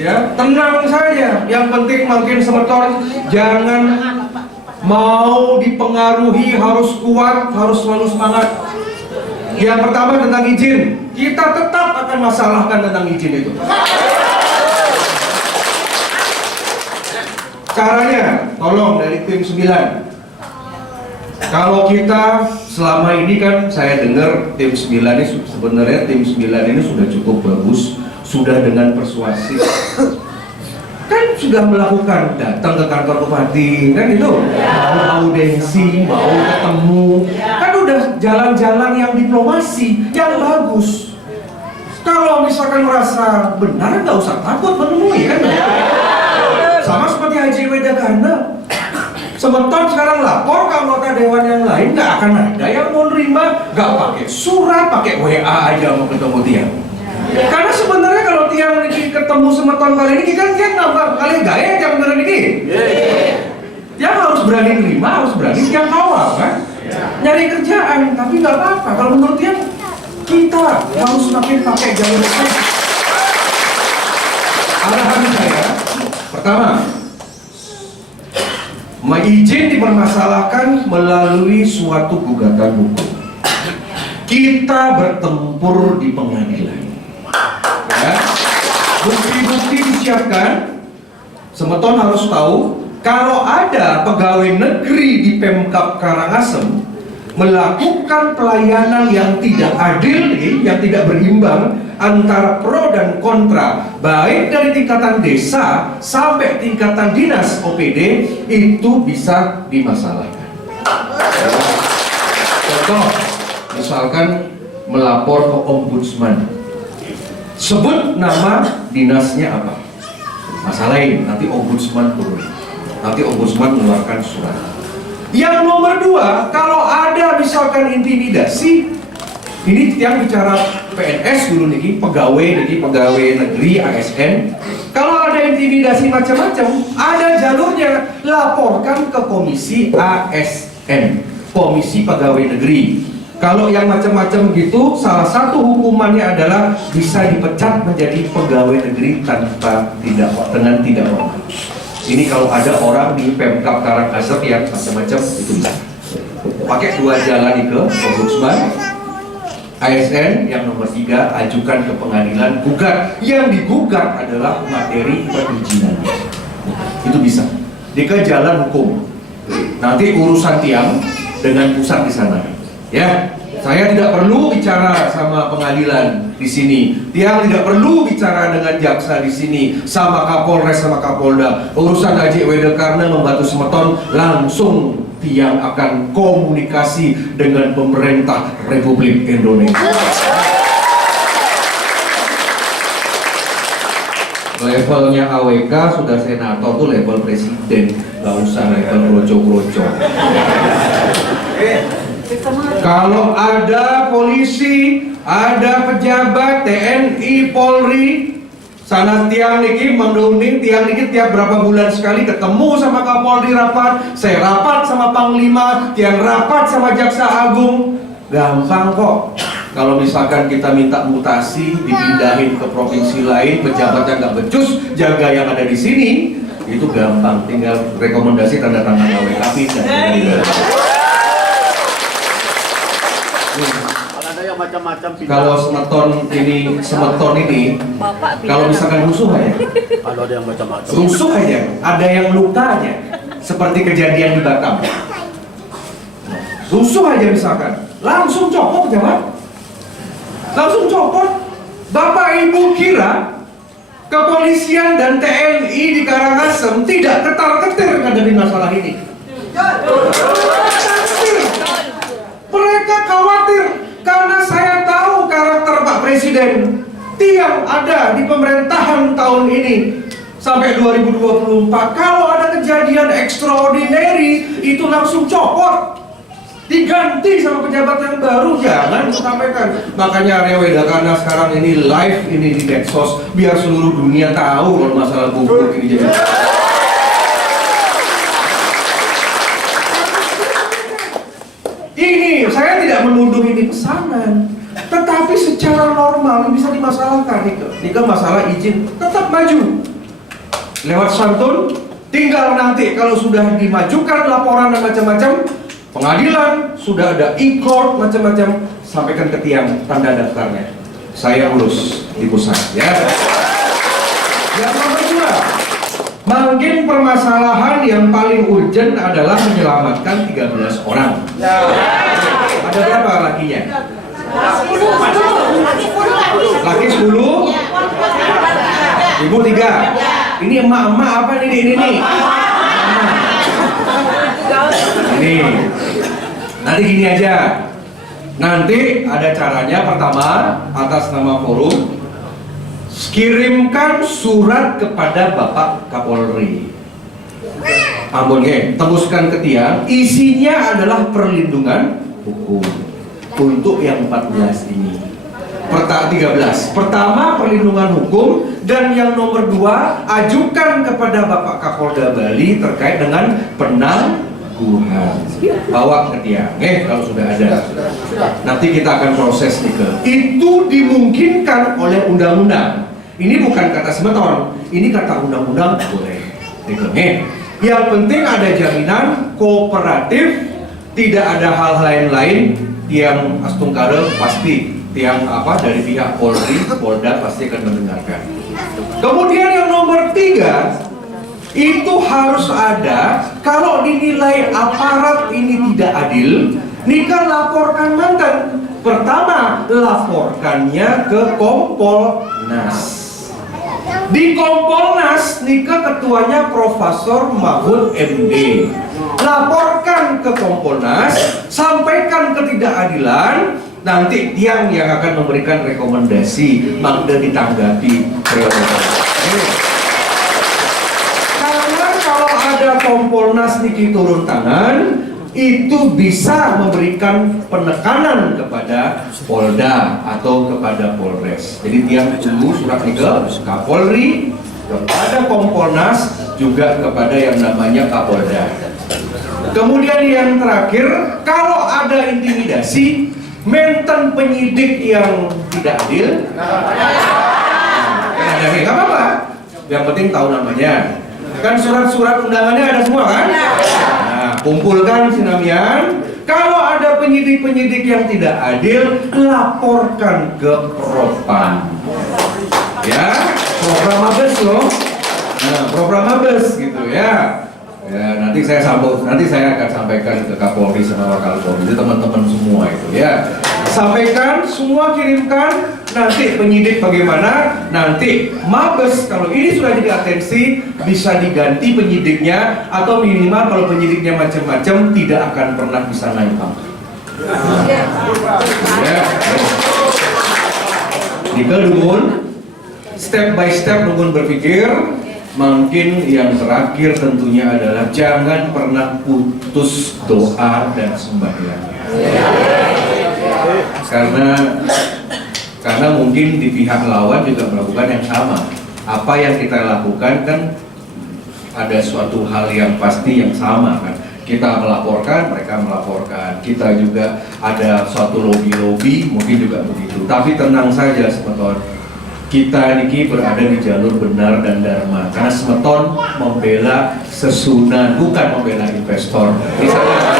Ya, tenang saja. Yang penting makin Semeton jangan mau dipengaruhi, harus kuat, harus selalu semangat. Yang pertama tentang izin, kita tetap akan masalahkan tentang izin itu. Caranya, tolong dari tim 9. Kalau kita selama ini kan saya dengar tim 9 ini sebenarnya tim 9 ini sudah cukup bagus, sudah dengan persuasif. Kan sudah melakukan datang ke kantor bupati, kan itu mau audensi, mau ketemu, kan udah jalan-jalan yang diplomasi, yang bagus. Kalau misalkan merasa benar, nggak usah takut menemui, kan? Sama seperti Haji Wedaganda, Semeton sekarang lapor ke anggota dewan yang lain, nggak akan ada yang mau nerima, nggak pakai surat, pakai WA aja mau ketemu dia. Karena sebenarnya kalau tiang ini ketemu Semeton kali ini kan dia nambah kali gaya yang bener ini. Dia harus berani nerima, harus berani tiang kawal kan. Nyari kerjaan, tapi nggak apa-apa. Kalau menurut dia kita harus makin pakai jalur itu. Arahan saya pertama, izin dipermasalahkan melalui suatu gugatan hukum. Kita bertempur di pengadilan. Ya. Bukti-bukti disiapkan. Semeton harus tahu kalau ada pegawai negeri di Pemkab Karangasem melakukan pelayanan yang tidak adil, yang tidak berimbang antara pro dan kontra, baik dari tingkatan desa sampai tingkatan dinas OPD, itu bisa dimasalahkan. Contoh, misalkan melapor ke ombudsman, sebut nama dinasnya apa, masalahin, nanti ombudsman turun, nanti ombudsman mengeluarkan surat. Yang nomor 2, kalau ada misalkan intimidasi, ini yang bicara PNS dulu nih, pegawai negeri ASN. Kalau ada intimidasi macam-macam, ada jalurnya, laporkan ke komisi ASN, komisi pegawai negeri. Kalau yang macam-macam gitu, salah satu hukumannya adalah bisa dipecat menjadi pegawai negeri dengan tidak hormat. Ini kalau ada orang di Pemkab Karangasem yang macam-macam itu bisa. Pakai 2 jalan ke ombudsman, ASN. Yang nomor 3, ajukan ke pengadilan, gugat. Yang digugat adalah materi perizinan. Itu bisa. Dia ke jalan hukum. nanti urusan tiang dengan pusat di sana. Ya, saya tidak perlu bicara sama pengadilan di sini. Tiang tidak perlu bicara dengan jaksa di sini, sama Kapolres sama Kapolda. Urusan Haji Wedekarna membantu Semeton, langsung tiang akan komunikasi dengan pemerintah Republik Indonesia. Levelnya AWK sudah senator tuh level presiden, nggak usah level kroco-kroco. Kalau ada polisi, ada pejabat TNI, Polri, sana tiang niki mendungning tiang niki tiap berapa bulan sekali ketemu sama Kapolri rapat, saya rapat sama Panglima, tiang rapat sama Jaksa Agung, gampang kok. Kalau misalkan kita minta mutasi, dipindahin ke provinsi lain, pejabatnya nggak becus, jaga yang ada di sini, itu gampang. Tinggal rekomendasi tanda tangan AWK pindah. Kalau semeton ini, kalau misalkan rusuh aja, Kalau ada yang macam-macam. rusuh aja, ada yang luka aja, seperti kejadian di Batam. Rusuh aja misalkan, langsung copot pejabat. Langsung copot. Bapak Ibu kira kepolisian dan TNI di Karangasem tidak ketar-ketir menghadapi masalah ini? Mereka khawatir karena saya tahu karakter Pak Presiden. Tiang ada di pemerintahan tahun ini sampai 2024. Kalau ada kejadian extraordinary itu langsung copot, diganti sama pejabat yang baru, jangan disampaikan. Makanya Arya Wedekarna sekarang ini live ini di medsos biar seluruh dunia tahu kalau masalah bubuk ini jadi. Ini saya tidak menuduh ini pesanan, tetapi secara normal ini bisa dimasalahkan. Nika masalah izin tetap maju lewat santun, tinggal nanti kalau sudah dimajukan laporan dan macam-macam, pengadilan sudah ada e-court macam-macam, sampaikan ke tiang tanda daftarnya, saya urus di pusat ya. Yang nomor dua, mungkin permasalahan yang paling urgent adalah menyelamatkan 13 orang. Ada berapa lakinya? Laki 10, ibu 3. Ini emak-emak apa ini nih? Ini nanti gini aja, nanti ada caranya. Pertama, atas nama forum, kirimkan surat kepada Bapak Kapolri. Ambon tembuskan ke tiang, isinya adalah perlindungan hukum untuk yang 14 ini. 13. Pertama, perlindungan hukum, dan yang nomor 2, ajukan kepada Bapak Kapolda Bali terkait dengan penangguhan. Bawa ke tiang, kalau sudah ada. Nanti kita akan proses nih ke. Itu dimungkinkan oleh undang-undang. Ini bukan kata Semeton, ini kata undang-undang boleh. Yang penting ada jaminan kooperatif, tidak ada hal lain-lain. Tiang Astungkare pasti, tiang apa dari pihak Polri, Polda pasti akan mendengarkan. Kemudian yang nomor 3, itu harus ada, kalau dinilai aparat ini tidak adil, Nika laporkan mantan. Pertama, laporkannya ke Kompolnas. Di Kompolnas, Nika ketuanya Profesor Mahfud MD. Laporkan ke Kompolnas, sampaikan ketidakadilan, nanti tiang yang akan memberikan rekomendasi, mangga ditanggapi. Karena kalau ada Kompolnas niki turun tangan, itu bisa memberikan penekanan kepada Polda atau kepada Polres. Jadi tiang tunggu surat ke Kapolri, kepada Kompolnas, juga kepada yang namanya Kapolda. Kemudian yang terakhir, kalau ada intimidasi, mantan penyidik yang tidak adil, nggak apa-apa. Yang penting tahu namanya. Kan surat-surat undangannya ada semua kan? Nah, kumpulkan sinamian. Kalau ada penyidik-penyidik yang tidak adil, laporkan ke Propam. Ya, program Mabes loh. Nah, program Mabes gitu ya. Ya, nanti saya akan sampaikan ke Kapolri sama Wakapolri, jadi teman-teman semua itu ya. Sampaikan, semua kirimkan, nanti penyidik bagaimana, nanti Mabes kalau ini sudah jadi atensi bisa diganti penyidiknya atau minimal kalau penyidiknya macam-macam tidak akan pernah bisa naik pangkat. Ya. Nika Dugun, step by step Dugun berpikir. Mungkin yang terakhir tentunya adalah jangan pernah putus doa dan sembahyang. Karena mungkin di pihak lawan juga melakukan yang sama. Apa yang kita lakukan kan ada suatu hal yang pasti yang sama kan. Kita melaporkan, mereka melaporkan. Kita juga ada suatu lobby mungkin juga begitu. Tapi tenang saja semeton. Kita niki berada di jalur benar dan dharma karena semeton membela sesunan bukan membela investor. Misalnya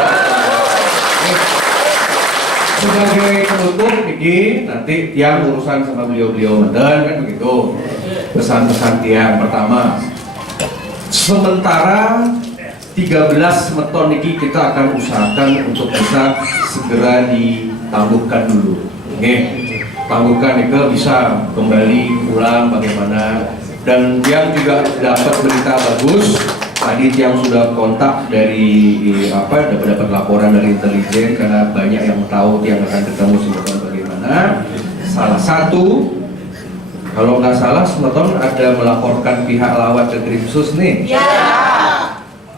sebagai penutup niki nanti tiang urusan sama beliau meden kan begitu. Pesan-pesan tiang pertama, sementara 13 semeton niki kita akan usahakan untuk bisa segera ditangguhkan dulu. Oke. Tangguhkan itu bisa kembali pulang bagaimana, dan yang juga dapat berita bagus tadi yang sudah kontak dari dapat laporan dari intelijen karena banyak yang tahu yang akan ketemu Semeton bagaimana. Salah satu kalau nggak salah Semeton ada melaporkan pihak lawan ke Krimsus nih.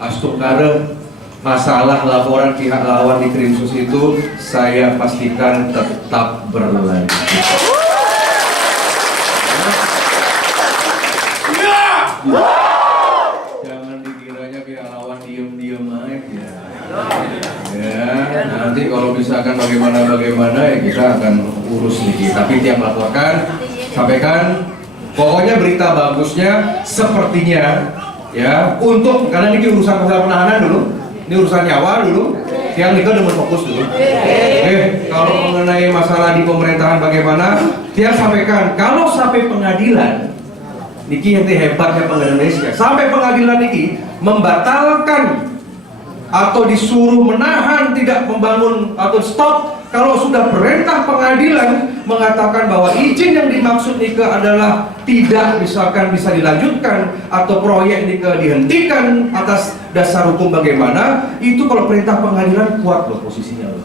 Astukare masalah laporan pihak lawan di Krimsus itu saya pastikan tetap berlanjut. Jangan dikiranya pihak lawan diem aja. Ya, nanti kalau misalkan bagaimana ya kita akan urus nih. Tapi tiap laporkan, sampaikan. Pokoknya berita bagusnya sepertinya ya untuk karena ini urusan masalah penahanan dulu. Ini urusan nyawa dulu, yang Nika udah fokus dulu. Kalau mengenai masalah di pemerintahan bagaimana, dia sampaikan kalau sampai pengadilan, Niki yang hebatnya pengadilan Indonesia, sampai pengadilan Niki membatalkan atau disuruh menahan, tidak membangun atau stop. Kalau sudah perintah pengadilan mengatakan bahwa izin yang dimaksud Nika adalah tidak misalkan bisa dilanjutkan atau proyek Nika dihentikan atas dasar hukum bagaimana, itu kalau perintah pengadilan kuat loh posisinya loh.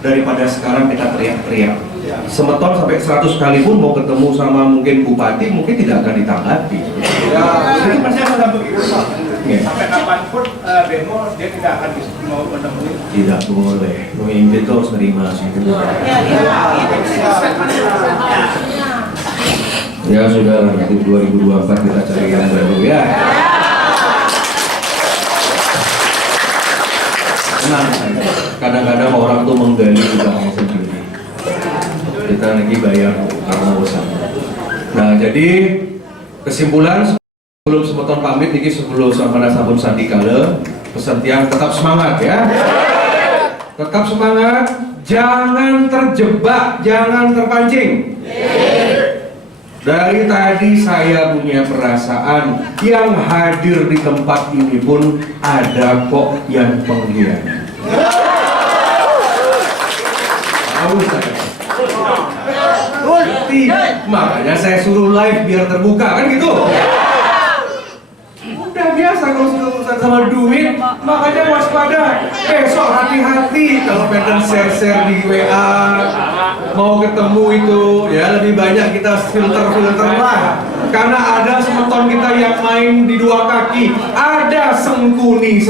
Daripada sekarang kita teriak-teriak. Semeton sampai 100 kali pun mau ketemu sama mungkin bupati mungkin tidak akan ditanggapi. Ya, itu pasti akan begitu Pak. Ya. Sampai kapanpun demo dia tidak akan mau menemui. Tidak boleh. Pemimpin itu harus nerima sih. Ya sudah lah, nanti 2024 kita cari yang baru ya. Tenang saja. Kadang-kadang orang tuh menggali juga sendiri. Kita lagi bayar karena urusan. Nah jadi kesimpulan sebelum Semeton pamit niki sebelum sama sampun sandi kale pesan tiang tetap semangat ya. Tetap semangat, jangan terjebak, jangan terpancing. Dari tadi saya punya perasaan yang hadir di tempat ini pun ada kok yang pengkhianat. Tahu saya. Makanya saya suruh live biar terbuka kan gitu. Udah biasa kalau sudah urusan sama duit, makanya waspada. Besok hati-hati kalau pengen share-share di WA, mau ketemu itu ya lebih banyak kita filter lah. Karena ada Semeton kita yang main di dua kaki, ada sengkuni.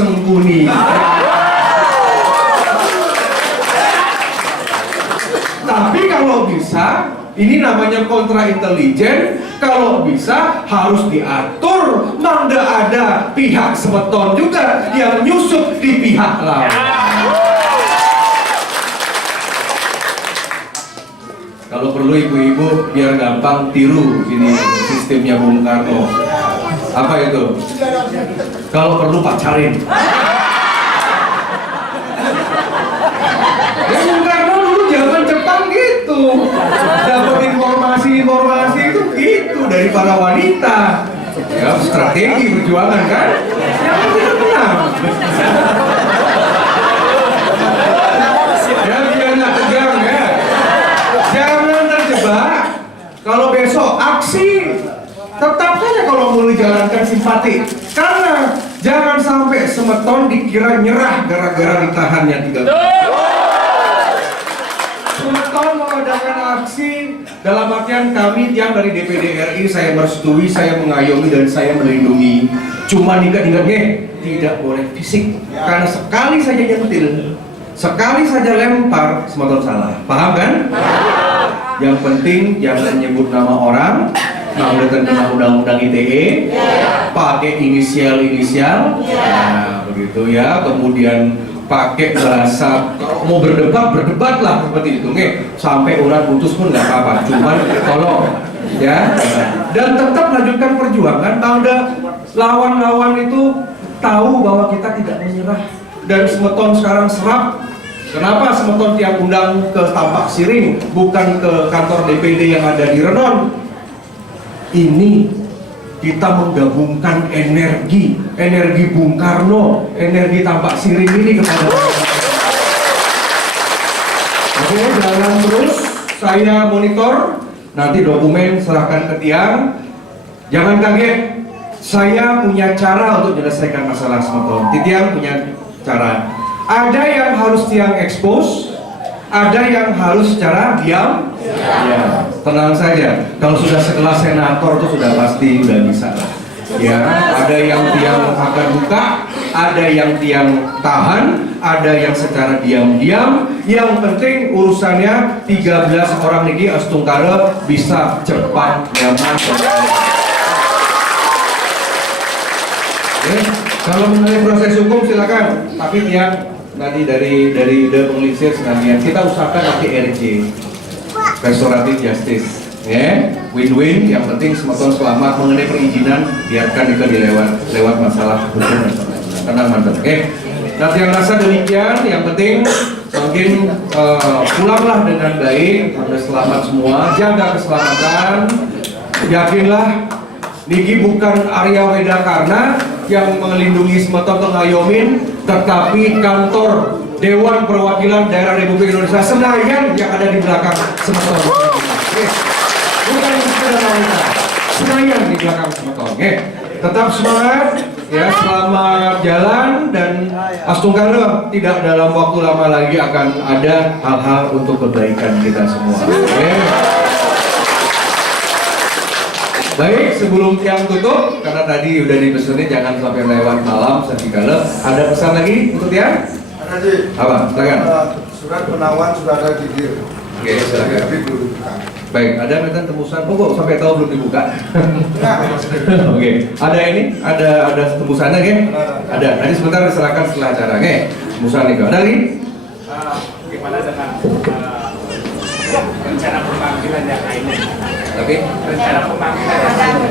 Tapi kalau bisa, ini namanya kontra intelijen. Kalau bisa harus diatur, mangga ada pihak Semeton juga yang nyusup di pihak lain. Kalau perlu ibu-ibu biar gampang tiru ini sistemnya Bung Karno. Apa itu? Kalau perlu pacarin. Bung Karno dulu zaman Jepang gitu, dapat informasi itu gitu dari para wanita. Ya strategi perjuangan kan? Yang penting menang. hati. Karena jangan sampai Semeton dikira nyerah gara-gara ditahannya 3 bulan. Semeton mengadakan aksi dalam artian kami yang dari DPD RI, saya merestui, saya mengayomi dan saya melindungi. Cuma ingat-ingatnya tidak boleh fisik, karena sekali saja nyentil, sekali saja lempar, Semeton salah. Paham kan? Yang penting jangan nyebut nama orang, mau kena undang-undang ITE, pakai inisial-inisial, nah begitu ya. Kemudian pakai bahasa, mau berdebatlah seperti itu, sampai orang putus pun nggak apa-apa. Cuman tolong ya, dan tetap lanjutkan perjuangan. Tanda lawan-lawan itu tahu bahwa kita tidak menyerah. Dan Semeton sekarang serap. Kenapa Semeton tiap undang ke Tampak Siring, bukan ke kantor DPD yang ada di Renon? Ini kita menggabungkan energi Bung Karno, energi Tampak Siring ini kepada Oke, jalan terus, saya monitor, nanti dokumen serahkan ke Tiang. Jangan kaget, saya punya cara untuk menyelesaikan masalah Semeton. Tiang punya cara. Ada yang harus Tiang expose, ada yang harus secara diam. Ya, tenang saja. Kalau sudah sekelas senator itu sudah pasti udah bisa lah. Ya, ada yang Tiang akan buka, ada yang Tiang tahan, ada yang secara diam-diam. Yang penting urusannya 13 orang niki Astungkara bisa cepat, nyaman. Kalau mengenai proses hukum silakan, tapi Tiang tadi dari ide pengelisir sekalian kita usahakan pakai RJ, restoratif justice, ya, win-win. Yang penting Semeton selamat. Mengenai perizinan biarkan itu lewat masalah hukum. Tenang mantap. Oke, nanti yang rasa demikian. Yang penting mungkin pulanglah dengan baik, Anda selamat semua, jaga keselamatan. Yakinlah niki bukan Arya Wedakarna yang melindungi Semeton pengayomin, tetapi kantor Dewan Perwakilan Daerah Republik Indonesia Senayan yang ada di belakang Semeton. Bukan sekedar wanita, Senayan di belakang Semeton. Tetap semangat, ya, selamat jalan, dan Astungkara tidak dalam waktu lama lagi akan ada hal-hal untuk kebaikan kita semua. Baik, sebelum Tiang tutup, karena tadi udah dipesenin jangan sampai lewat malam sedikala. Ada pesan lagi untuk Tiang? Ada sih. Apa? Silakan. Surat penawar sudah ada di dir. Oke, silakan. Tapi belum dibuka. Baik, ada medan tembusan. Kok sampai tahu belum dibuka? Oke, ada ini, ada tembusannya, ke? Ada. Nanti sebentar diserahkan setelah acara, ke? Tembusan nih, ada lagi? Gimana dengan rencana pemanggilan yang lainnya? Tapi Rencana pemanggilan yang lainnya.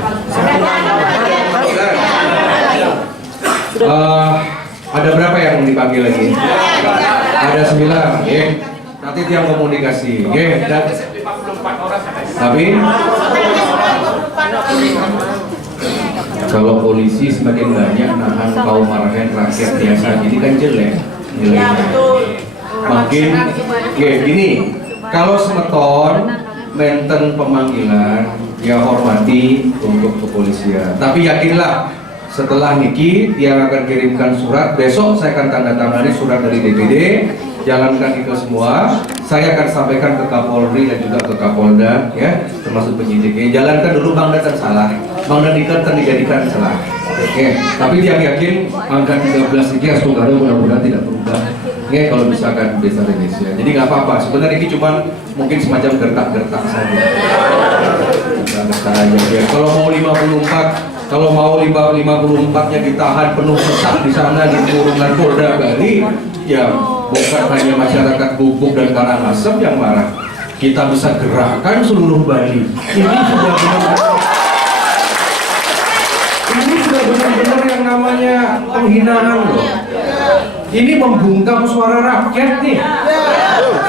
Ada berapa yang dipanggil lagi? Ada 9, ya. Nanti Tiang komunikasi, ya. Dan 54 orang tapi kalau polisi semakin banyak nahan kaum marahin rakyat biasa, jadi kan jelek nilainya. Makin, gini, kalau Semeton mainten pemanggilan, ya hormati untuk kepolisian. Tapi yakinlah, setelah niki dia akan kirimkan surat. Besok saya akan tanda tangani surat dari DPD. Jalankan itu semua. Saya akan sampaikan ke Kapolri dan juga ke Kapolda, ya, termasuk penyidiknya. Jalankan dulu, Bang Datan salah, Bang Datan dijadikan salah. Oke, tapi dia yakin angka 13 ini Astungkara mudah-mudahan tidak berubah. Oke, kalau misalkan desa Indonesia. Jadi nggak apa-apa. Sebenarnya ini cuma mungkin semacam gertak-gertak saja. Gertak aja. Ya, kalau mau 54. Kalau mau 54-nya ditahan penuh sesak di sana di kurungan Polda Bali, ya bukan hanya masyarakat Bubuk dan Karangasem yang marah. Kita bisa gerakkan seluruh Bali. Ini sudah benar-benar yang namanya penghinaan loh. Ini membungkam suara rakyat nih.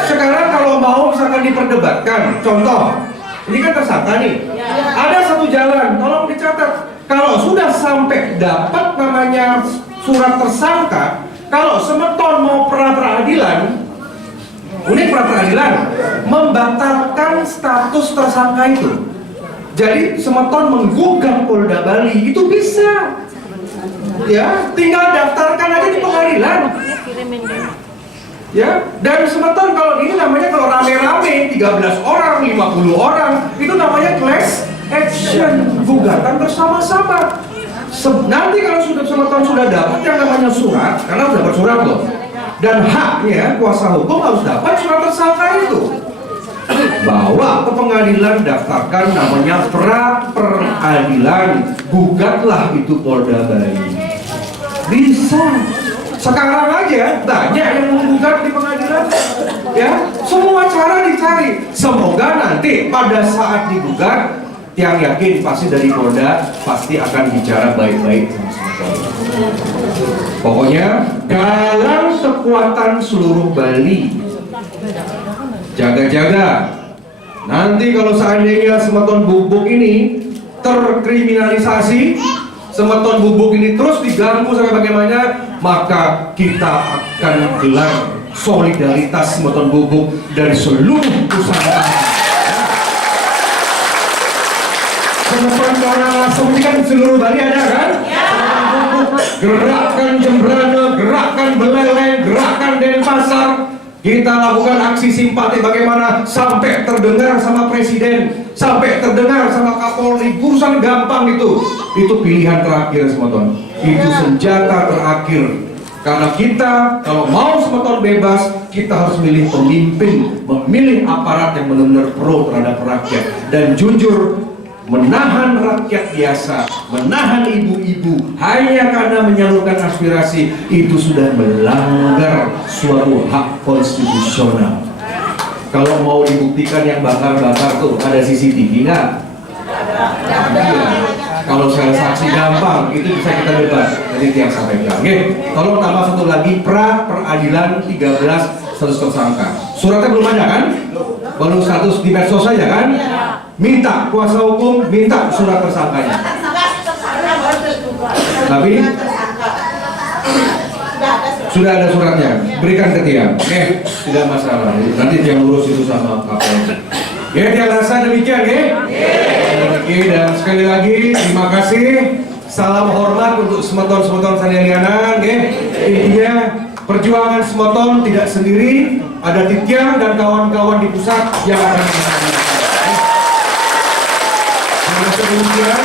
Sekarang kalau mau misalkan diperdebatkan, contoh, ini kan tersangka nih. Ada satu jalan, tolong dicatat. Kalau sudah sampai dapat namanya surat tersangka, kalau Semeton mau pra-peradilan, ini pra-peradilan, membatalkan status tersangka itu. Jadi Semeton menggugat Polda Bali, itu bisa. Ya, tinggal daftarkan aja di pengadilan. Ya, dan semeton kalau ini namanya kalau rame-rame 13 orang, 50 orang, itu namanya class action, gugatan bersama-sama. Nanti kalau semeton sudah dapat yang namanya surat, karena sudah bersurat loh. Dan haknya kuasa hukum harus dapat surat tersangka itu. Bawa ke pengadilan, daftarkan namanya pra peradilan, gugatlah itu Polda Bali. Bisa. Sekarang aja banyak yang menggugat di pengadilan, ya. Semua cara dicari. Semoga nanti pada saat digugat, yang yakin pasti dari Polda pasti akan bicara baik-baik sama sekali. Pokoknya dalam kekuatan seluruh Bali, jaga-jaga. Nanti kalau seandainya semeton bubuk ini terkriminalisasi, semeton bubuk ini terus diganggu sampai bagaimana, maka kita akan gelar solidaritas semeton bubuk dari seluruh usaha. Semeton Karangasem ini kan seluruh Bali ada kan? Gerakan Jembrana, gerakan Beleleng, gerakan Denpasar. Kita lakukan aksi simpati bagaimana sampai terdengar sama presiden, sampai terdengar sama Kapolri. Urusan gampang itu pilihan terakhir semeton. Itu senjata terakhir. Karena kita kalau mau semeton bebas, kita harus milih pemimpin, memilih aparat yang benar-benar pro terhadap rakyat dan jujur. Menahan rakyat biasa, menahan ibu-ibu hanya karena menyalurkan aspirasi, itu sudah melanggar suatu hak konstitusional. Kalau mau dibuktikan yang bakar-bakar tuh ada CCTV nggak? Iya. Kalau saya saksi gampang, itu bisa kita debat. Jadi tiang sampaikan. Oke, tolong tambah satu lagi pra peradilan 13 status tersangka. Suratnya belum ada kan? Baru status di medsos saja kan? Minta kuasa hukum, minta surat tersangkanya. Tapi sudah ada suratnya, berikan ke tiang. Oke, tidak masalah. Nanti tiang urus itu sama Kapolri. Ya, tiang rasa demikian ya. Oke, dan sekali lagi terima kasih. Salam hormat untuk semeton-semeton Sanialiana. Intinya perjuangan semeton tidak sendiri. Ada Titiang dan kawan-kawan di pusat yang akan menangani. Demikian,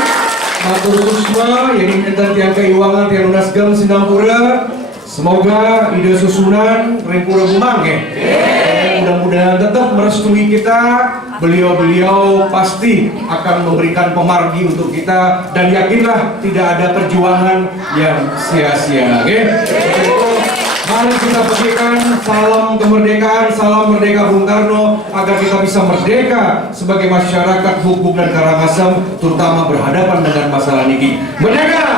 matur susma, yang enten tiang keiwangan, tiang lunas gem Singapura. Semoga ide susunan Rempura Gumang ya. Mudah-mudahan tetap merestui kita. Beliau-beliau pasti akan memberikan pemargi untuk kita dan yakinlah tidak ada perjuangan yang sia-sia. Oke? Mari kita petikkan salam kemerdekaan, salam merdeka Bung Karno agar kita bisa merdeka sebagai masyarakat Bubuk dan Karangasem, terutama berhadapan dengan masalah ini. Merdeka!